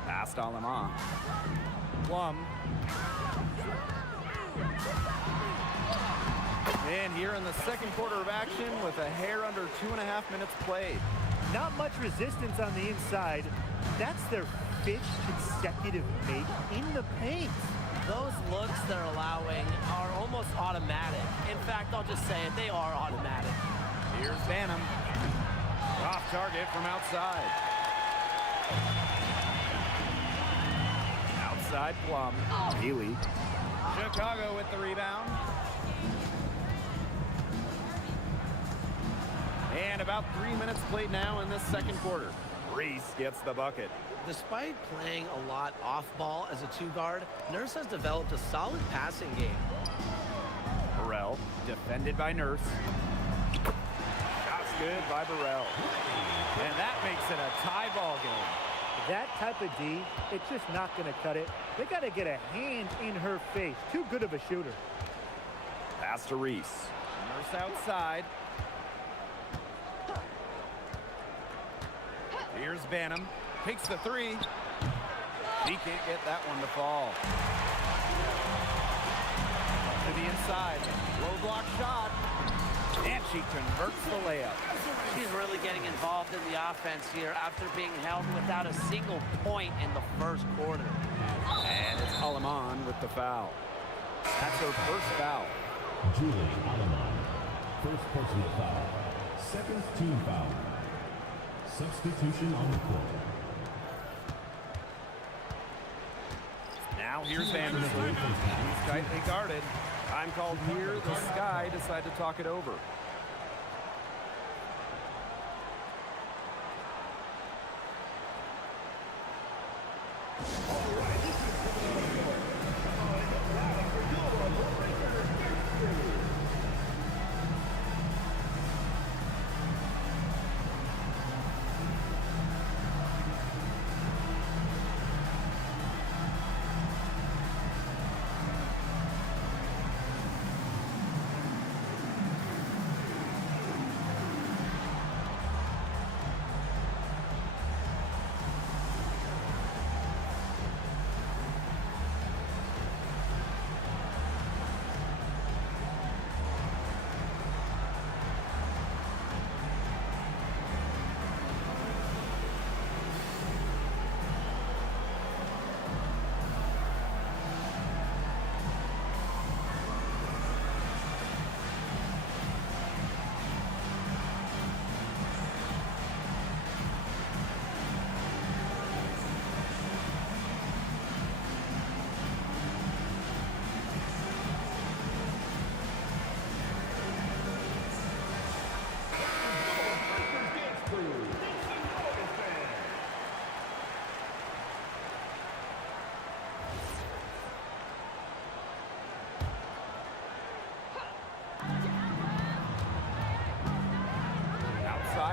Passed Alema. Plum. And here in the second quarter of action with a hair under 2.5 minutes played. Not much resistance on the inside. That's their 5th consecutive make in the paint. Those looks they're allowing are almost automatic. In fact, I'll just say it, they are automatic. Here's Banham. Off target from outside. Outside Plum. Healy. Chicago with the rebound. And about 3 minutes played now in this second quarter. Reese gets the bucket. Despite playing a lot off ball as a 2-guard, Nurse has developed a solid passing game. Burrell, defended by Nurse. Shots good by Burrell. And that makes it a tie ball game. That type of D, it's just not going to cut it. They got to get a hand in her face. Too good of a shooter. Pass to Reese. Nurse outside. Here's Banham. Takes the 3. He can't get that one to fall. To the inside. Low block shot. And she converts the layup. She's really getting involved in the offense here after being held without a single point in the first quarter. And it's Aleman with the foul. That's her first foul. Julie Aleman, first personal foul. Second team foul. Substitution on the court. Now here's Anderson. He's tightly guarded. Time called here. The Sky decide to talk it over.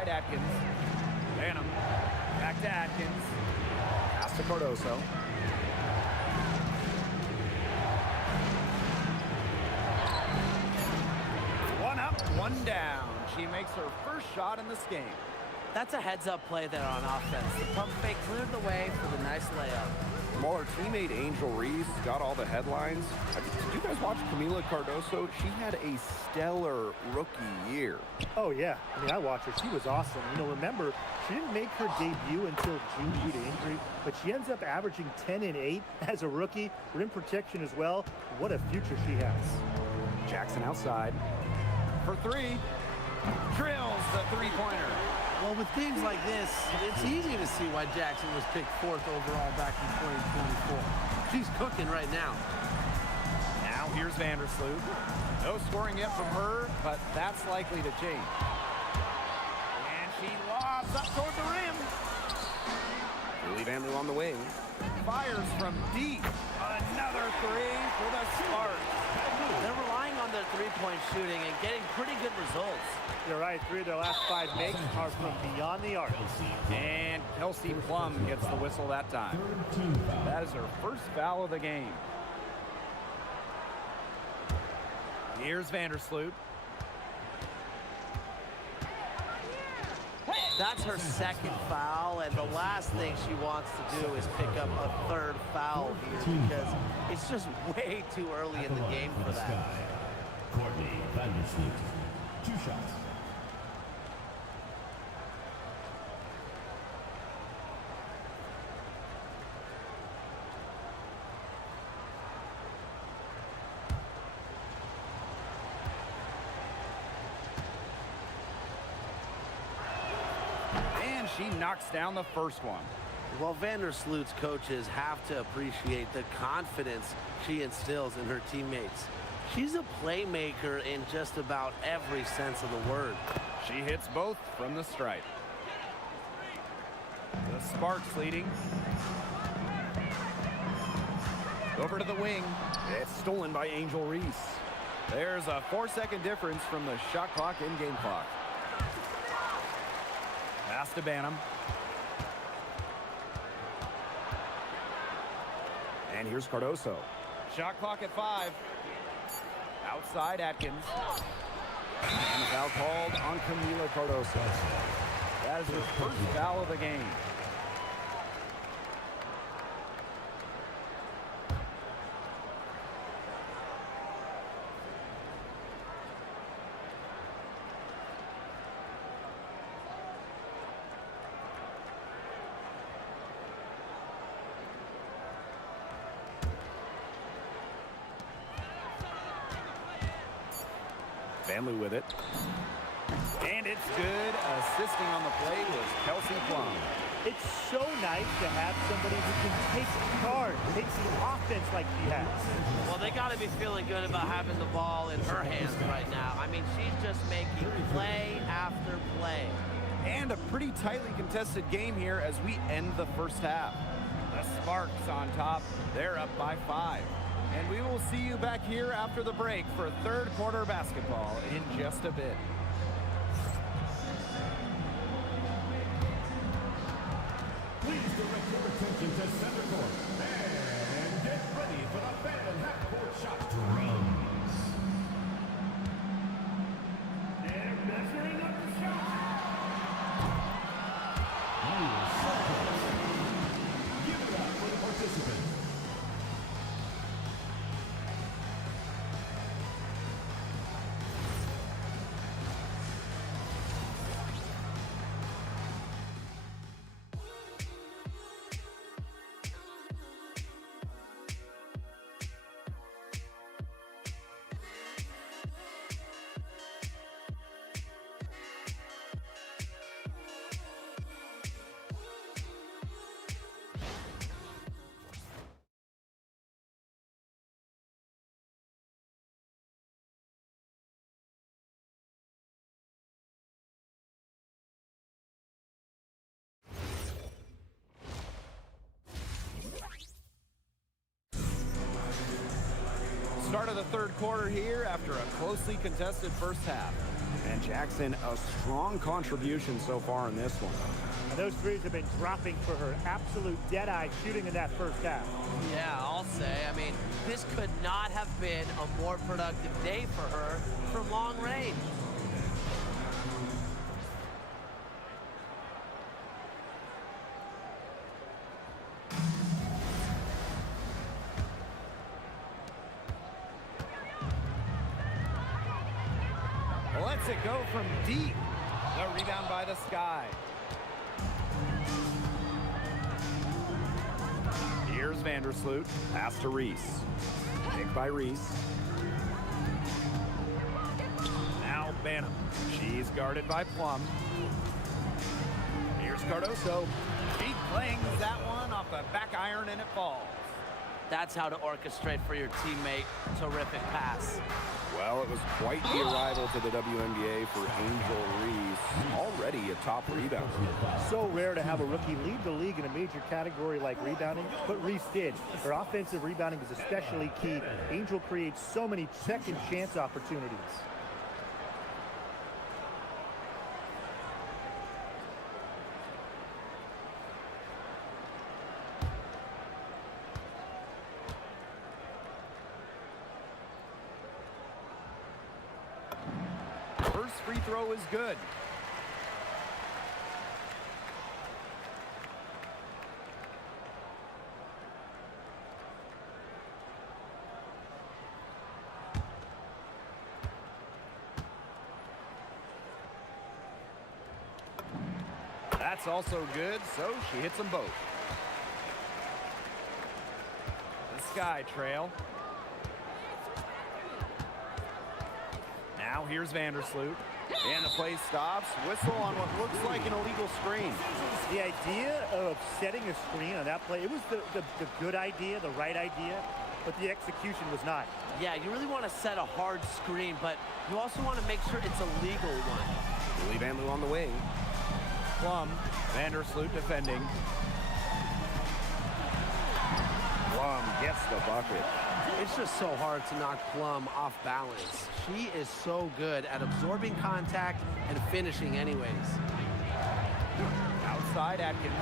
Atkins. Banham. Back to Atkins. Pass to Cardoso. One up, one down. She makes her first shot in this game. That's a heads-up play there on offense. The pump fake cleared the way for the nice layup. While her teammate Angel Reese got all the headlines, did you guys watch Camila Cardoso? She had a stellar rookie year. Oh, yeah. I mean, I watched her. She was awesome. You know, remember, she didn't make her debut until June due to injury, but she ends up averaging 10 and 8 as a rookie. Rim protection as well. What a future she has. Jackson outside. For three. Drills the three-pointer. Well, with games like this, it's easy to see why Jackson was picked 4th overall back in 2024. She's cooking right now. Now here's Vandersloot. No scoring yet from her, but that's likely to change. And she lobs up toward the rim. Julie Vanloo on the wing. Fires from deep. Another three for the Sparks. They're relying on their three-point shooting and getting pretty good results. You're right. 3 of their last 5 makes are from beyond the arc. And Kelsey Plum gets the whistle that time. That is her first foul of the game. Here's Vandersloot. That's her second foul, and the last thing she wants to do is pick up a 3rd foul here because it's just way too early in the game for that. Courtney Vandersloot. 2 shots. She knocks down the first one. Well, Vandersloot's coaches have to appreciate the confidence she instills in her teammates. She's a playmaker in just about every sense of the word. She hits both from the stripe. The Sparks leading. Over to the wing. It's stolen by Angel Reese. There's a 4-second difference from the shot clock in-game clock. Pass to Banham. And here's Cardoso. Shot clock at 5. Outside Atkins. And a foul called on Camila Cardoso. That is her first foul of the game. Vanloo with it. And it's good. Assisting on the play was Kelsey Plum. It's so nice to have somebody who can take charge, takes the offense like she has. Well, they got to be feeling good about having the ball in her hands right now. I mean, she's just making play after play. And a pretty tightly contested game here as we end the first half. The Sparks on top. They're up by 5. And we will see you back here after the break for 3rd quarter basketball in just a bit. Please direct your attention to center court and get ready for the fan half-court shot. Drums. They're measuring up the shot. Give it up for the participants. Start of the 3rd quarter here after a closely contested first half. And Jackson, a strong contribution so far in this one. And those threes have been dropping for her. Absolute dead-eye shooting in that first half. Yeah, I'll say. I mean, this could not have been a more productive day for her from long range. Lets it go from deep. The rebound by the Sky. Here's Vandersloot. Pass to Reese. Pick by Reese. Now Banham. She's guarded by Plum. Here's Cardoso. She clings that one off the back iron and it falls. That's how to orchestrate for your teammate. Terrific pass. Well, it was quite the arrival to the WNBA for Angel Reese, already a top rebounder. So rare to have a rookie lead the league in a major category like rebounding, but Reese did. Her offensive rebounding is especially key. Angel creates so many second chance opportunities. First free throw is good. That's also good, so she hits them both. The Sky trail. Now here's Vandersloot. And the play stops. Whistle on what looks like an illegal screen. The idea of setting a screen on that play, it was the good idea, the right idea, but the execution was not. Yeah, you really want to set a hard screen, but you also want to make sure it's a legal one. Billy Van Loo on the wing. Plum, Vandersloot defending. Plum gets the bucket. It's just so hard to knock Plum off balance. She is so good at absorbing contact and finishing anyways. Outside Atkins.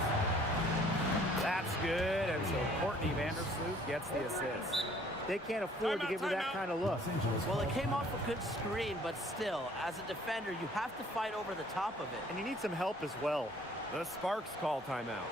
That's good, and so Courtney Vandersloot gets the assist. They can't afford to give her that kind of look. Well, it came off a good screen, but still, as a defender, you have to fight over the top of it. And you need some help as well. The Sparks call timeout.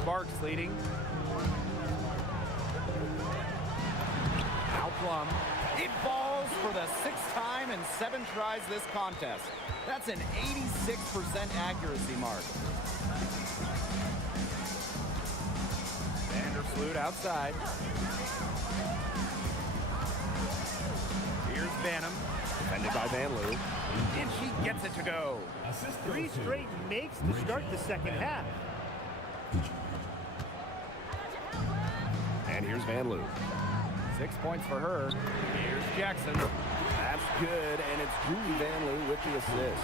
Sparks leading. Now Plum. It falls for the 6th time in 7 tries this contest. That's an 86% accuracy mark. Vandersloot outside. Here's Banham. Defended by Van Loo. And she gets it to go. 3 straight makes to start the second half. And here's Van Loo. 6 points for her. Here's Jackson. That's good, and it's Julie Van Loo with the assist.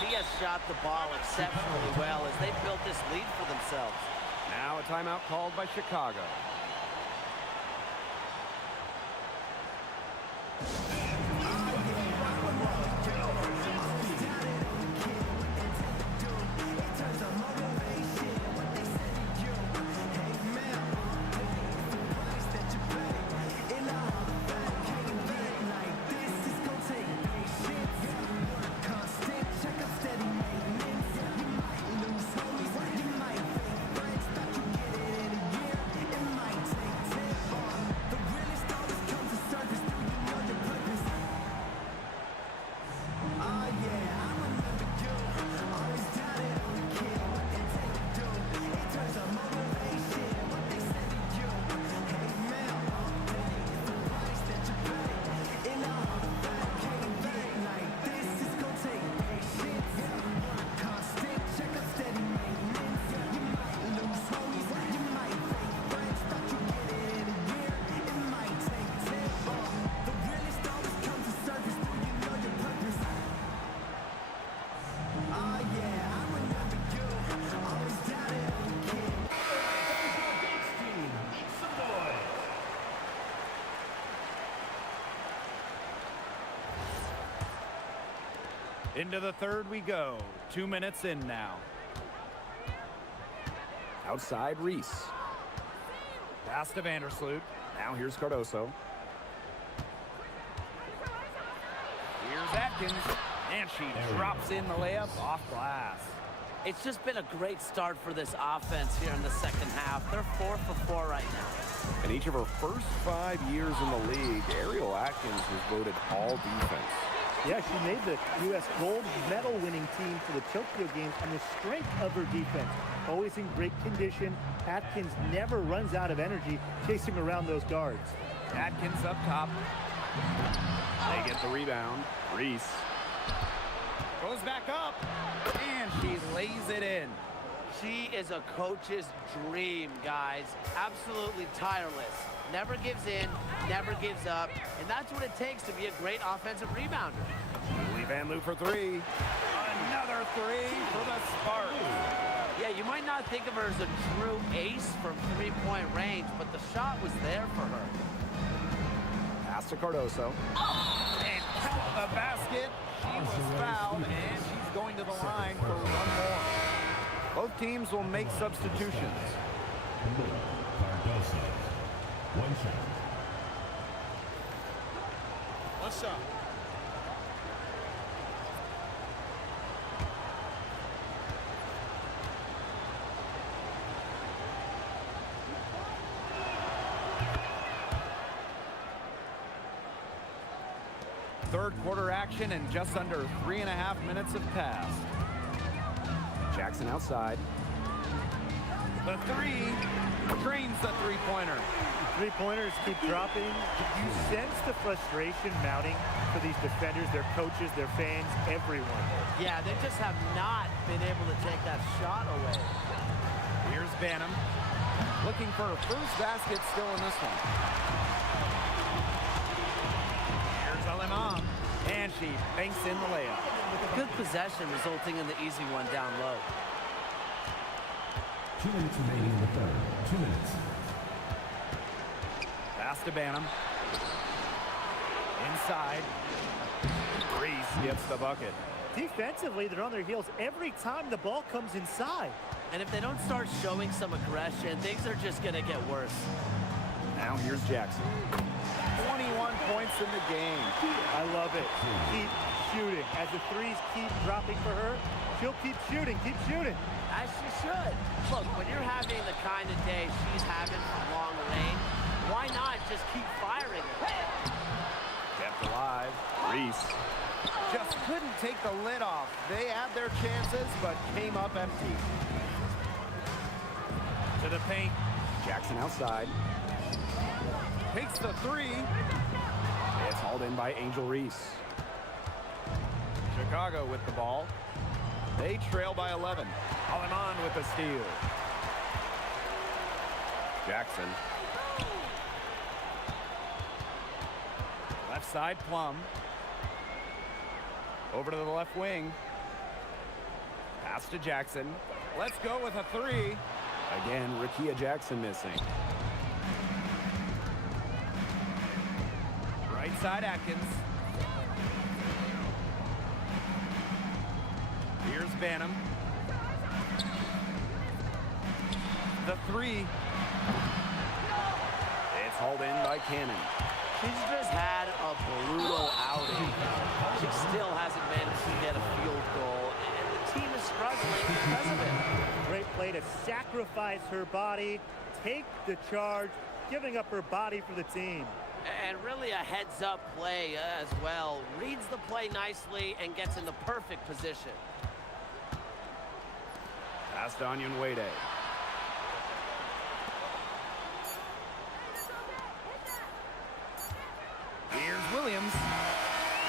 She has shot the ball exceptionally well as they built this lead for themselves. Now a timeout called by Chicago. Into the third we go. 2 minutes in now. Outside, Reese. Pass to Vandersloot. Now here's Cardoso. Here's Atkins. And she drops in the layup off glass. It's just been a great start for this offense here in the second half. They're 4 for 4 right now. In each of her first 5 years in the league, Ariel Atkins was voted all defense. Yeah, she made the U.S. gold medal winning team for the Tokyo Games on the strength of her defense. Always in great condition. Atkins never runs out of energy chasing around those guards. Atkins up top. They get the rebound. Reese. Goes back up. And she lays it in. She is a coach's dream, guys. Absolutely tireless. Never gives in, never gives up, and that's what it takes to be a great offensive rebounder. Julie Van Loo for three. Another three for the Sparks. Yeah, you might not think of her as a true ace from three-point range, but the shot was there for her. Pass to Cardoso. And count the basket. She was fouled, and she's going to the line for one more. Both teams will make substitutions. Cardoso. One shot. What's up? Third quarter action and just under 3.5 minutes have passed. Jackson outside. The three drains the three-pointer. Three-pointers keep dropping. You sense the frustration mounting for these defenders, their coaches, their fans, everyone. Yeah, they just have not been able to take that shot away. Here's Banham. Looking for her first basket still in this one. Here's Alemam. And she banks in the layup. Good possession resulting in the easy one down low. 2 minutes remaining in the third. 2 minutes. Pass to Banham. Inside. Reese gets the bucket. Defensively, they're on their heels every time the ball comes inside. And if they don't start showing some aggression, things are just going to get worse. Now here's Jackson. 21 points in the game. I love it. Keep shooting. As the threes keep dropping for her, she'll keep shooting, keep shooting. As she should. Look, when you're having the kind of day she's having from long range, why not just keep firing it? Kept alive. Reese just couldn't take the lid off. They had their chances, but came up empty. To the paint. Jackson outside. Takes the three. It's hauled in by Angel Reese. Chicago with the ball. They trail by 11. Alemam with the steal. Jackson. Left side, Plum. Over to the left wing. Pass to Jackson. Let's go with a three. Again, Rickea Jackson missing. Right side Atkins. Here's Banham. The three. It's hauled in by Cannon. She's just had a brutal outing. She still hasn't managed to get a field goal, and the team is struggling because of it. Great play to sacrifice her body, take the charge, giving up her body for the team. And really a heads-up play as well. Reads the play nicely and gets in the perfect position. Past Onion Wade. Here's Williams.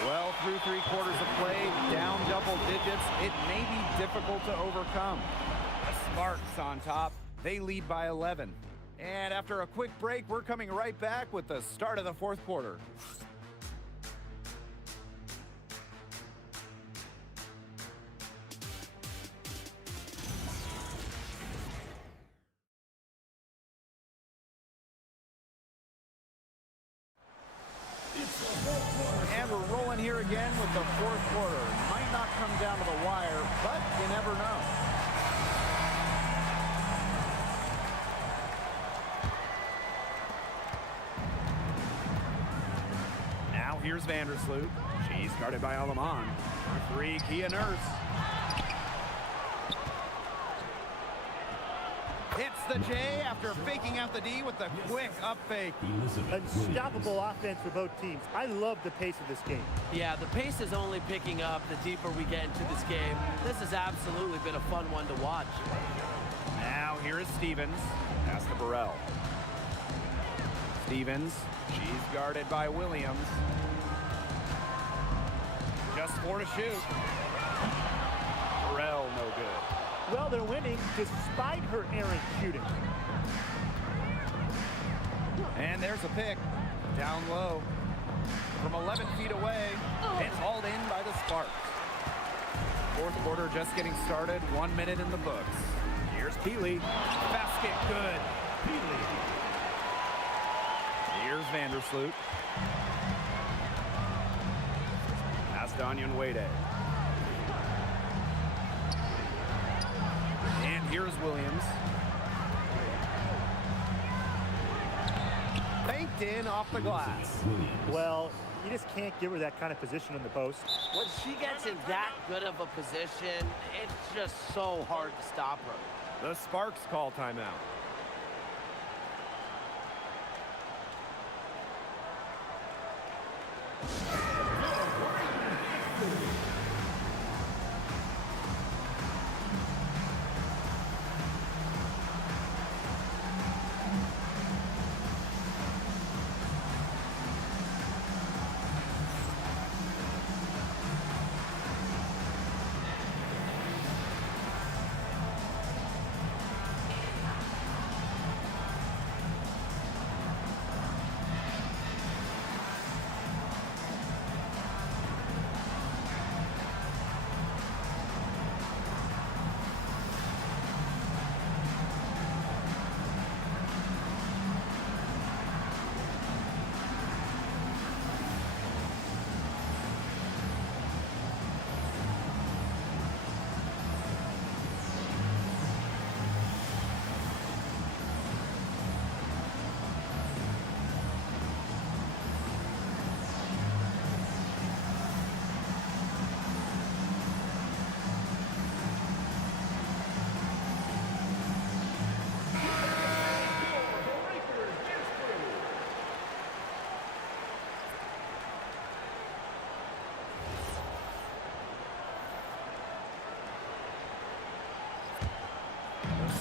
Well, through 3/4 of play, down double digits. It may be difficult to overcome. The Sparks on top. They lead by 11. And after a quick break, we're coming right back with the start of the 4th quarter. And we're rolling here again with the 4th quarter. Might not come down to the wire, but you never know. Now here's Vandersloot. She's guarded by Alaman. For 3, Kia Nurse. Hits the J after faking out the D with the quick up fake. Unstoppable offense for both teams. I love the pace of this game. Yeah, the pace is only picking up the deeper we get into this game. This has absolutely been a fun one to watch. Now here is Stevens. Pass to Burrell. Stevens. She's guarded by Williams. Just 4 to shoot. Burrell no good. Well, they're winning despite her errant shooting. And there's a pick. Down low. From 11 feet away. It's hauled in by the Sparks. 4th quarter just getting started. 1 minute in the books. Here's Peely. Basket good. Peely. Here's Vandersloot. Past Onion Wade. And here's Williams. Banked in off the glass. Well, you just can't give her that kind of position in the post. When she gets in that good of a position, it's just so hard to stop her. The Sparks call timeout.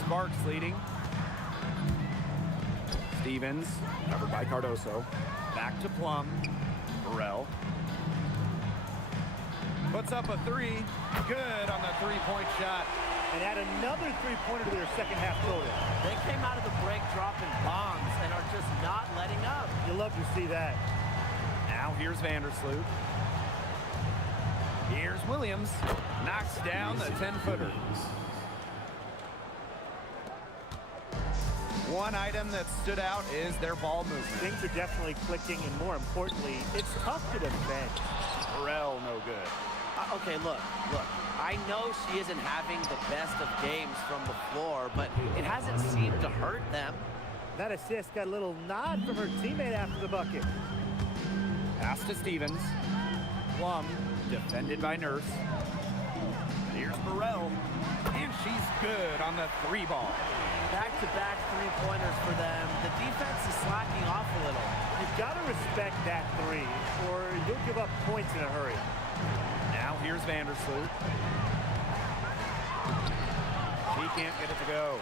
Sparks leading. Stevens, covered by Cardoso. Back to Plum. Burrell. Puts up a 3. Good on the 3-point shot. And add another 3-pointer to their second half total. They came out of the break dropping bombs and are just not letting up. You love to see that. Now here's Vandersloot. Here's Williams. Knocks down the 10-footer. One item that stood out is their ball movement. Things are definitely clicking, and more importantly, it's tough to defend. Burrell, no good. Okay, look. I know she isn't having the best of games from the floor, but it hasn't seemed to hurt them. That assist got a little nod from her teammate after the bucket. Pass to Stevens. Plum, defended by Nurse. Here's Burrell, and she's good on the 3 ball. Back-to-back three-pointers for them. The defense is slacking off a little. You've got to respect that 3, or you'll give up points in a hurry. Now here's Vandersloot. She can't get it to go.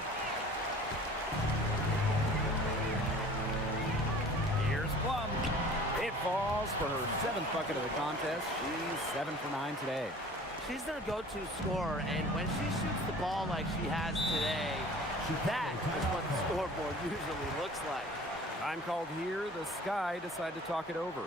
Here's Plum. It falls for her 7th bucket of the contest. She's 7 for 9 today. She's their go-to scorer, and when she shoots the ball like she has today, that is what the scoreboard usually looks like. Time called here. The Sky decide to talk it over.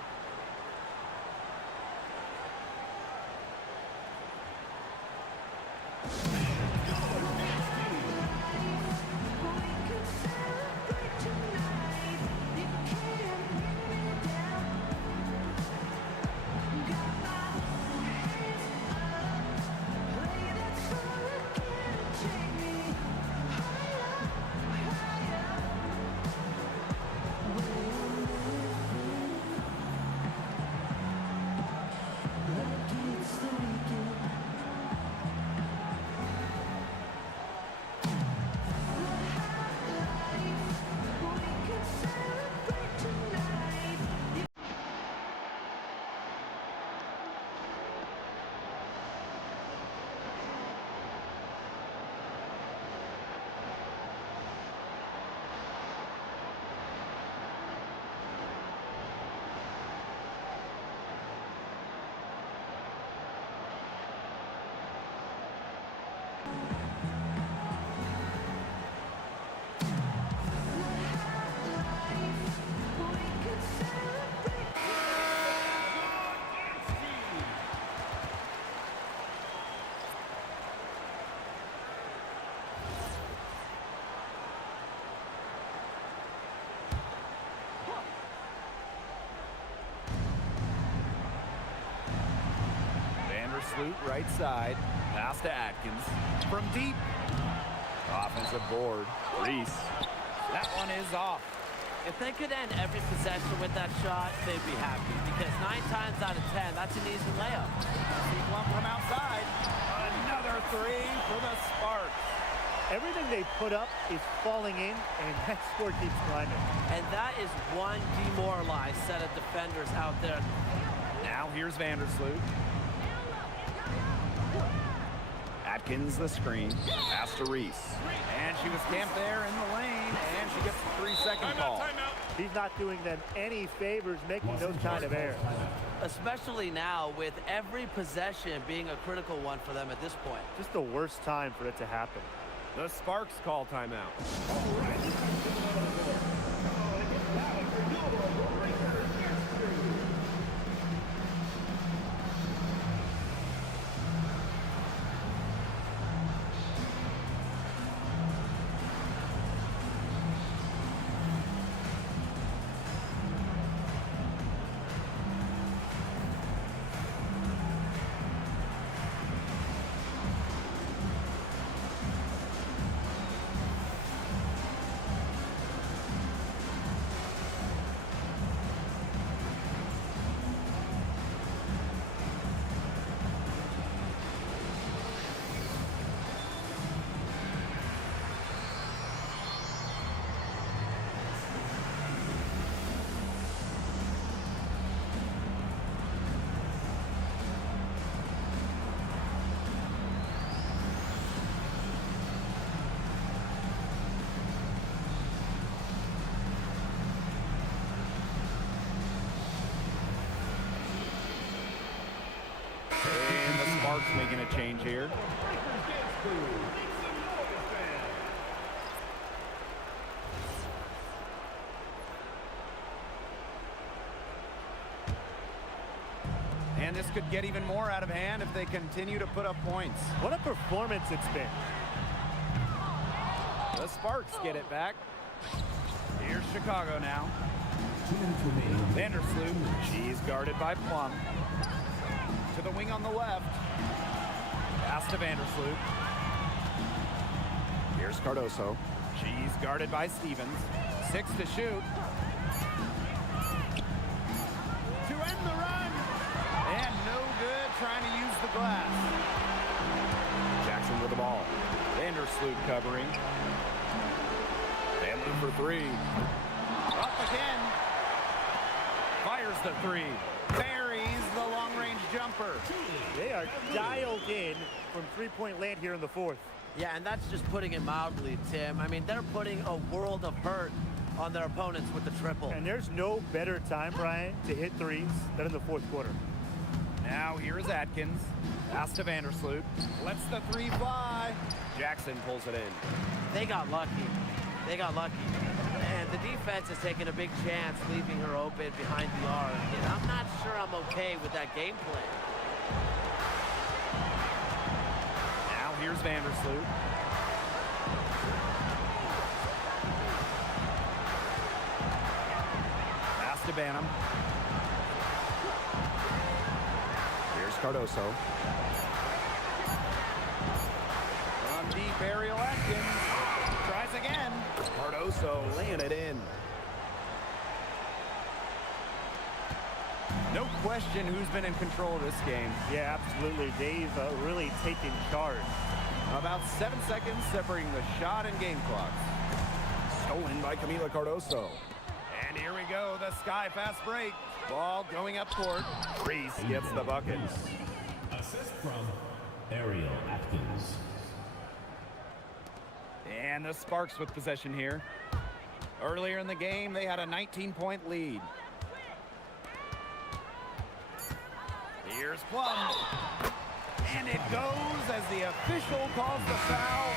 Vandersloot, right side. Pass to Atkins. From deep. Offensive board. Reese. That one is off. If they could end every possession with that shot, they'd be happy, because 9 times out of 10, that's an easy layup. See Plum from outside. Another 3 for the Sparks. Everything they put up is falling in, and that score keeps climbing. And that is one demoralized set of defenders out there. Now here's Vandersloot. Atkins the screen. Pass to Reese. And she was camped there in the lane, and she gets the 3-second call. He's not doing them any favors making those kind of errors. Especially now with every possession being a critical one for them at this point. Just the worst time for it to happen. The Sparks call timeout. Making a change here. And this could get even more out of hand if they continue to put up points. What a performance it's been. The Sparks get it back. Here's Chicago now. 2 minutes remaining. Vandersloot, she's guarded by Plum. To the wing on the left. Pass to Vandersloot. Here's Cardoso. She's guarded by Stevens. 6 to shoot. To end the run. And no good trying to use the glass. Jackson with the ball. Vandersloot covering. Van Loo for 3. Up again. Fires the 3. Buries the long-range jumper. They are dialed in from three-point land here in the fourth. Yeah, and that's just putting it mildly, Tim. I mean, they're putting a world of hurt on their opponents with the triple. And there's no better time, Brian, to hit threes than in the fourth quarter. Now here is Atkins. Pass to Vandersloot. Lets the 3 fly. Jackson pulls it in. They got lucky. They got lucky. And the defense is taking a big chance, leaving her open behind the arc. And I'm not sure I'm okay with that game plan. Now here's Vandersloot. Pass to Banham. Here's Cardoso. From deep, Ariel Atkins. Tries again. Cardoso laying it in. No question who's been in control of this game. Yeah, absolutely. They've really taken charge. About 7 seconds separating the shot and game clocks. Stolen by Camila Cardoso. And here we go, the sky fast break. Ball going up court. Reese gets the bucket. Assist from Ariel Atkins. And the Sparks with possession here. Earlier in the game, they had a 19-point lead. Here's Plum. And it goes as the official calls the foul.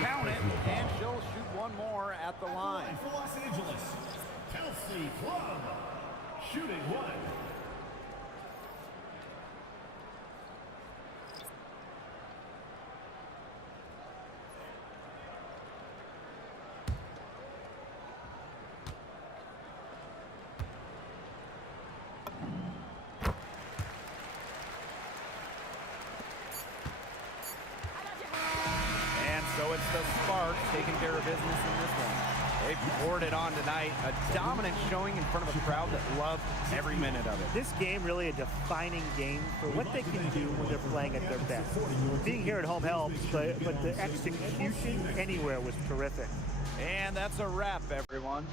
Count it, and she'll shoot one more at the line. For Los Angeles, Kelsey Plum, shooting 1. So it's the Sparks taking care of business in this one. They poured it on tonight. A dominant showing in front of a crowd that loved every minute of it. This game really a defining game for what they can do when they're playing at their best. Being here at home helps, but the execution anywhere was terrific. And that's a wrap, everyone.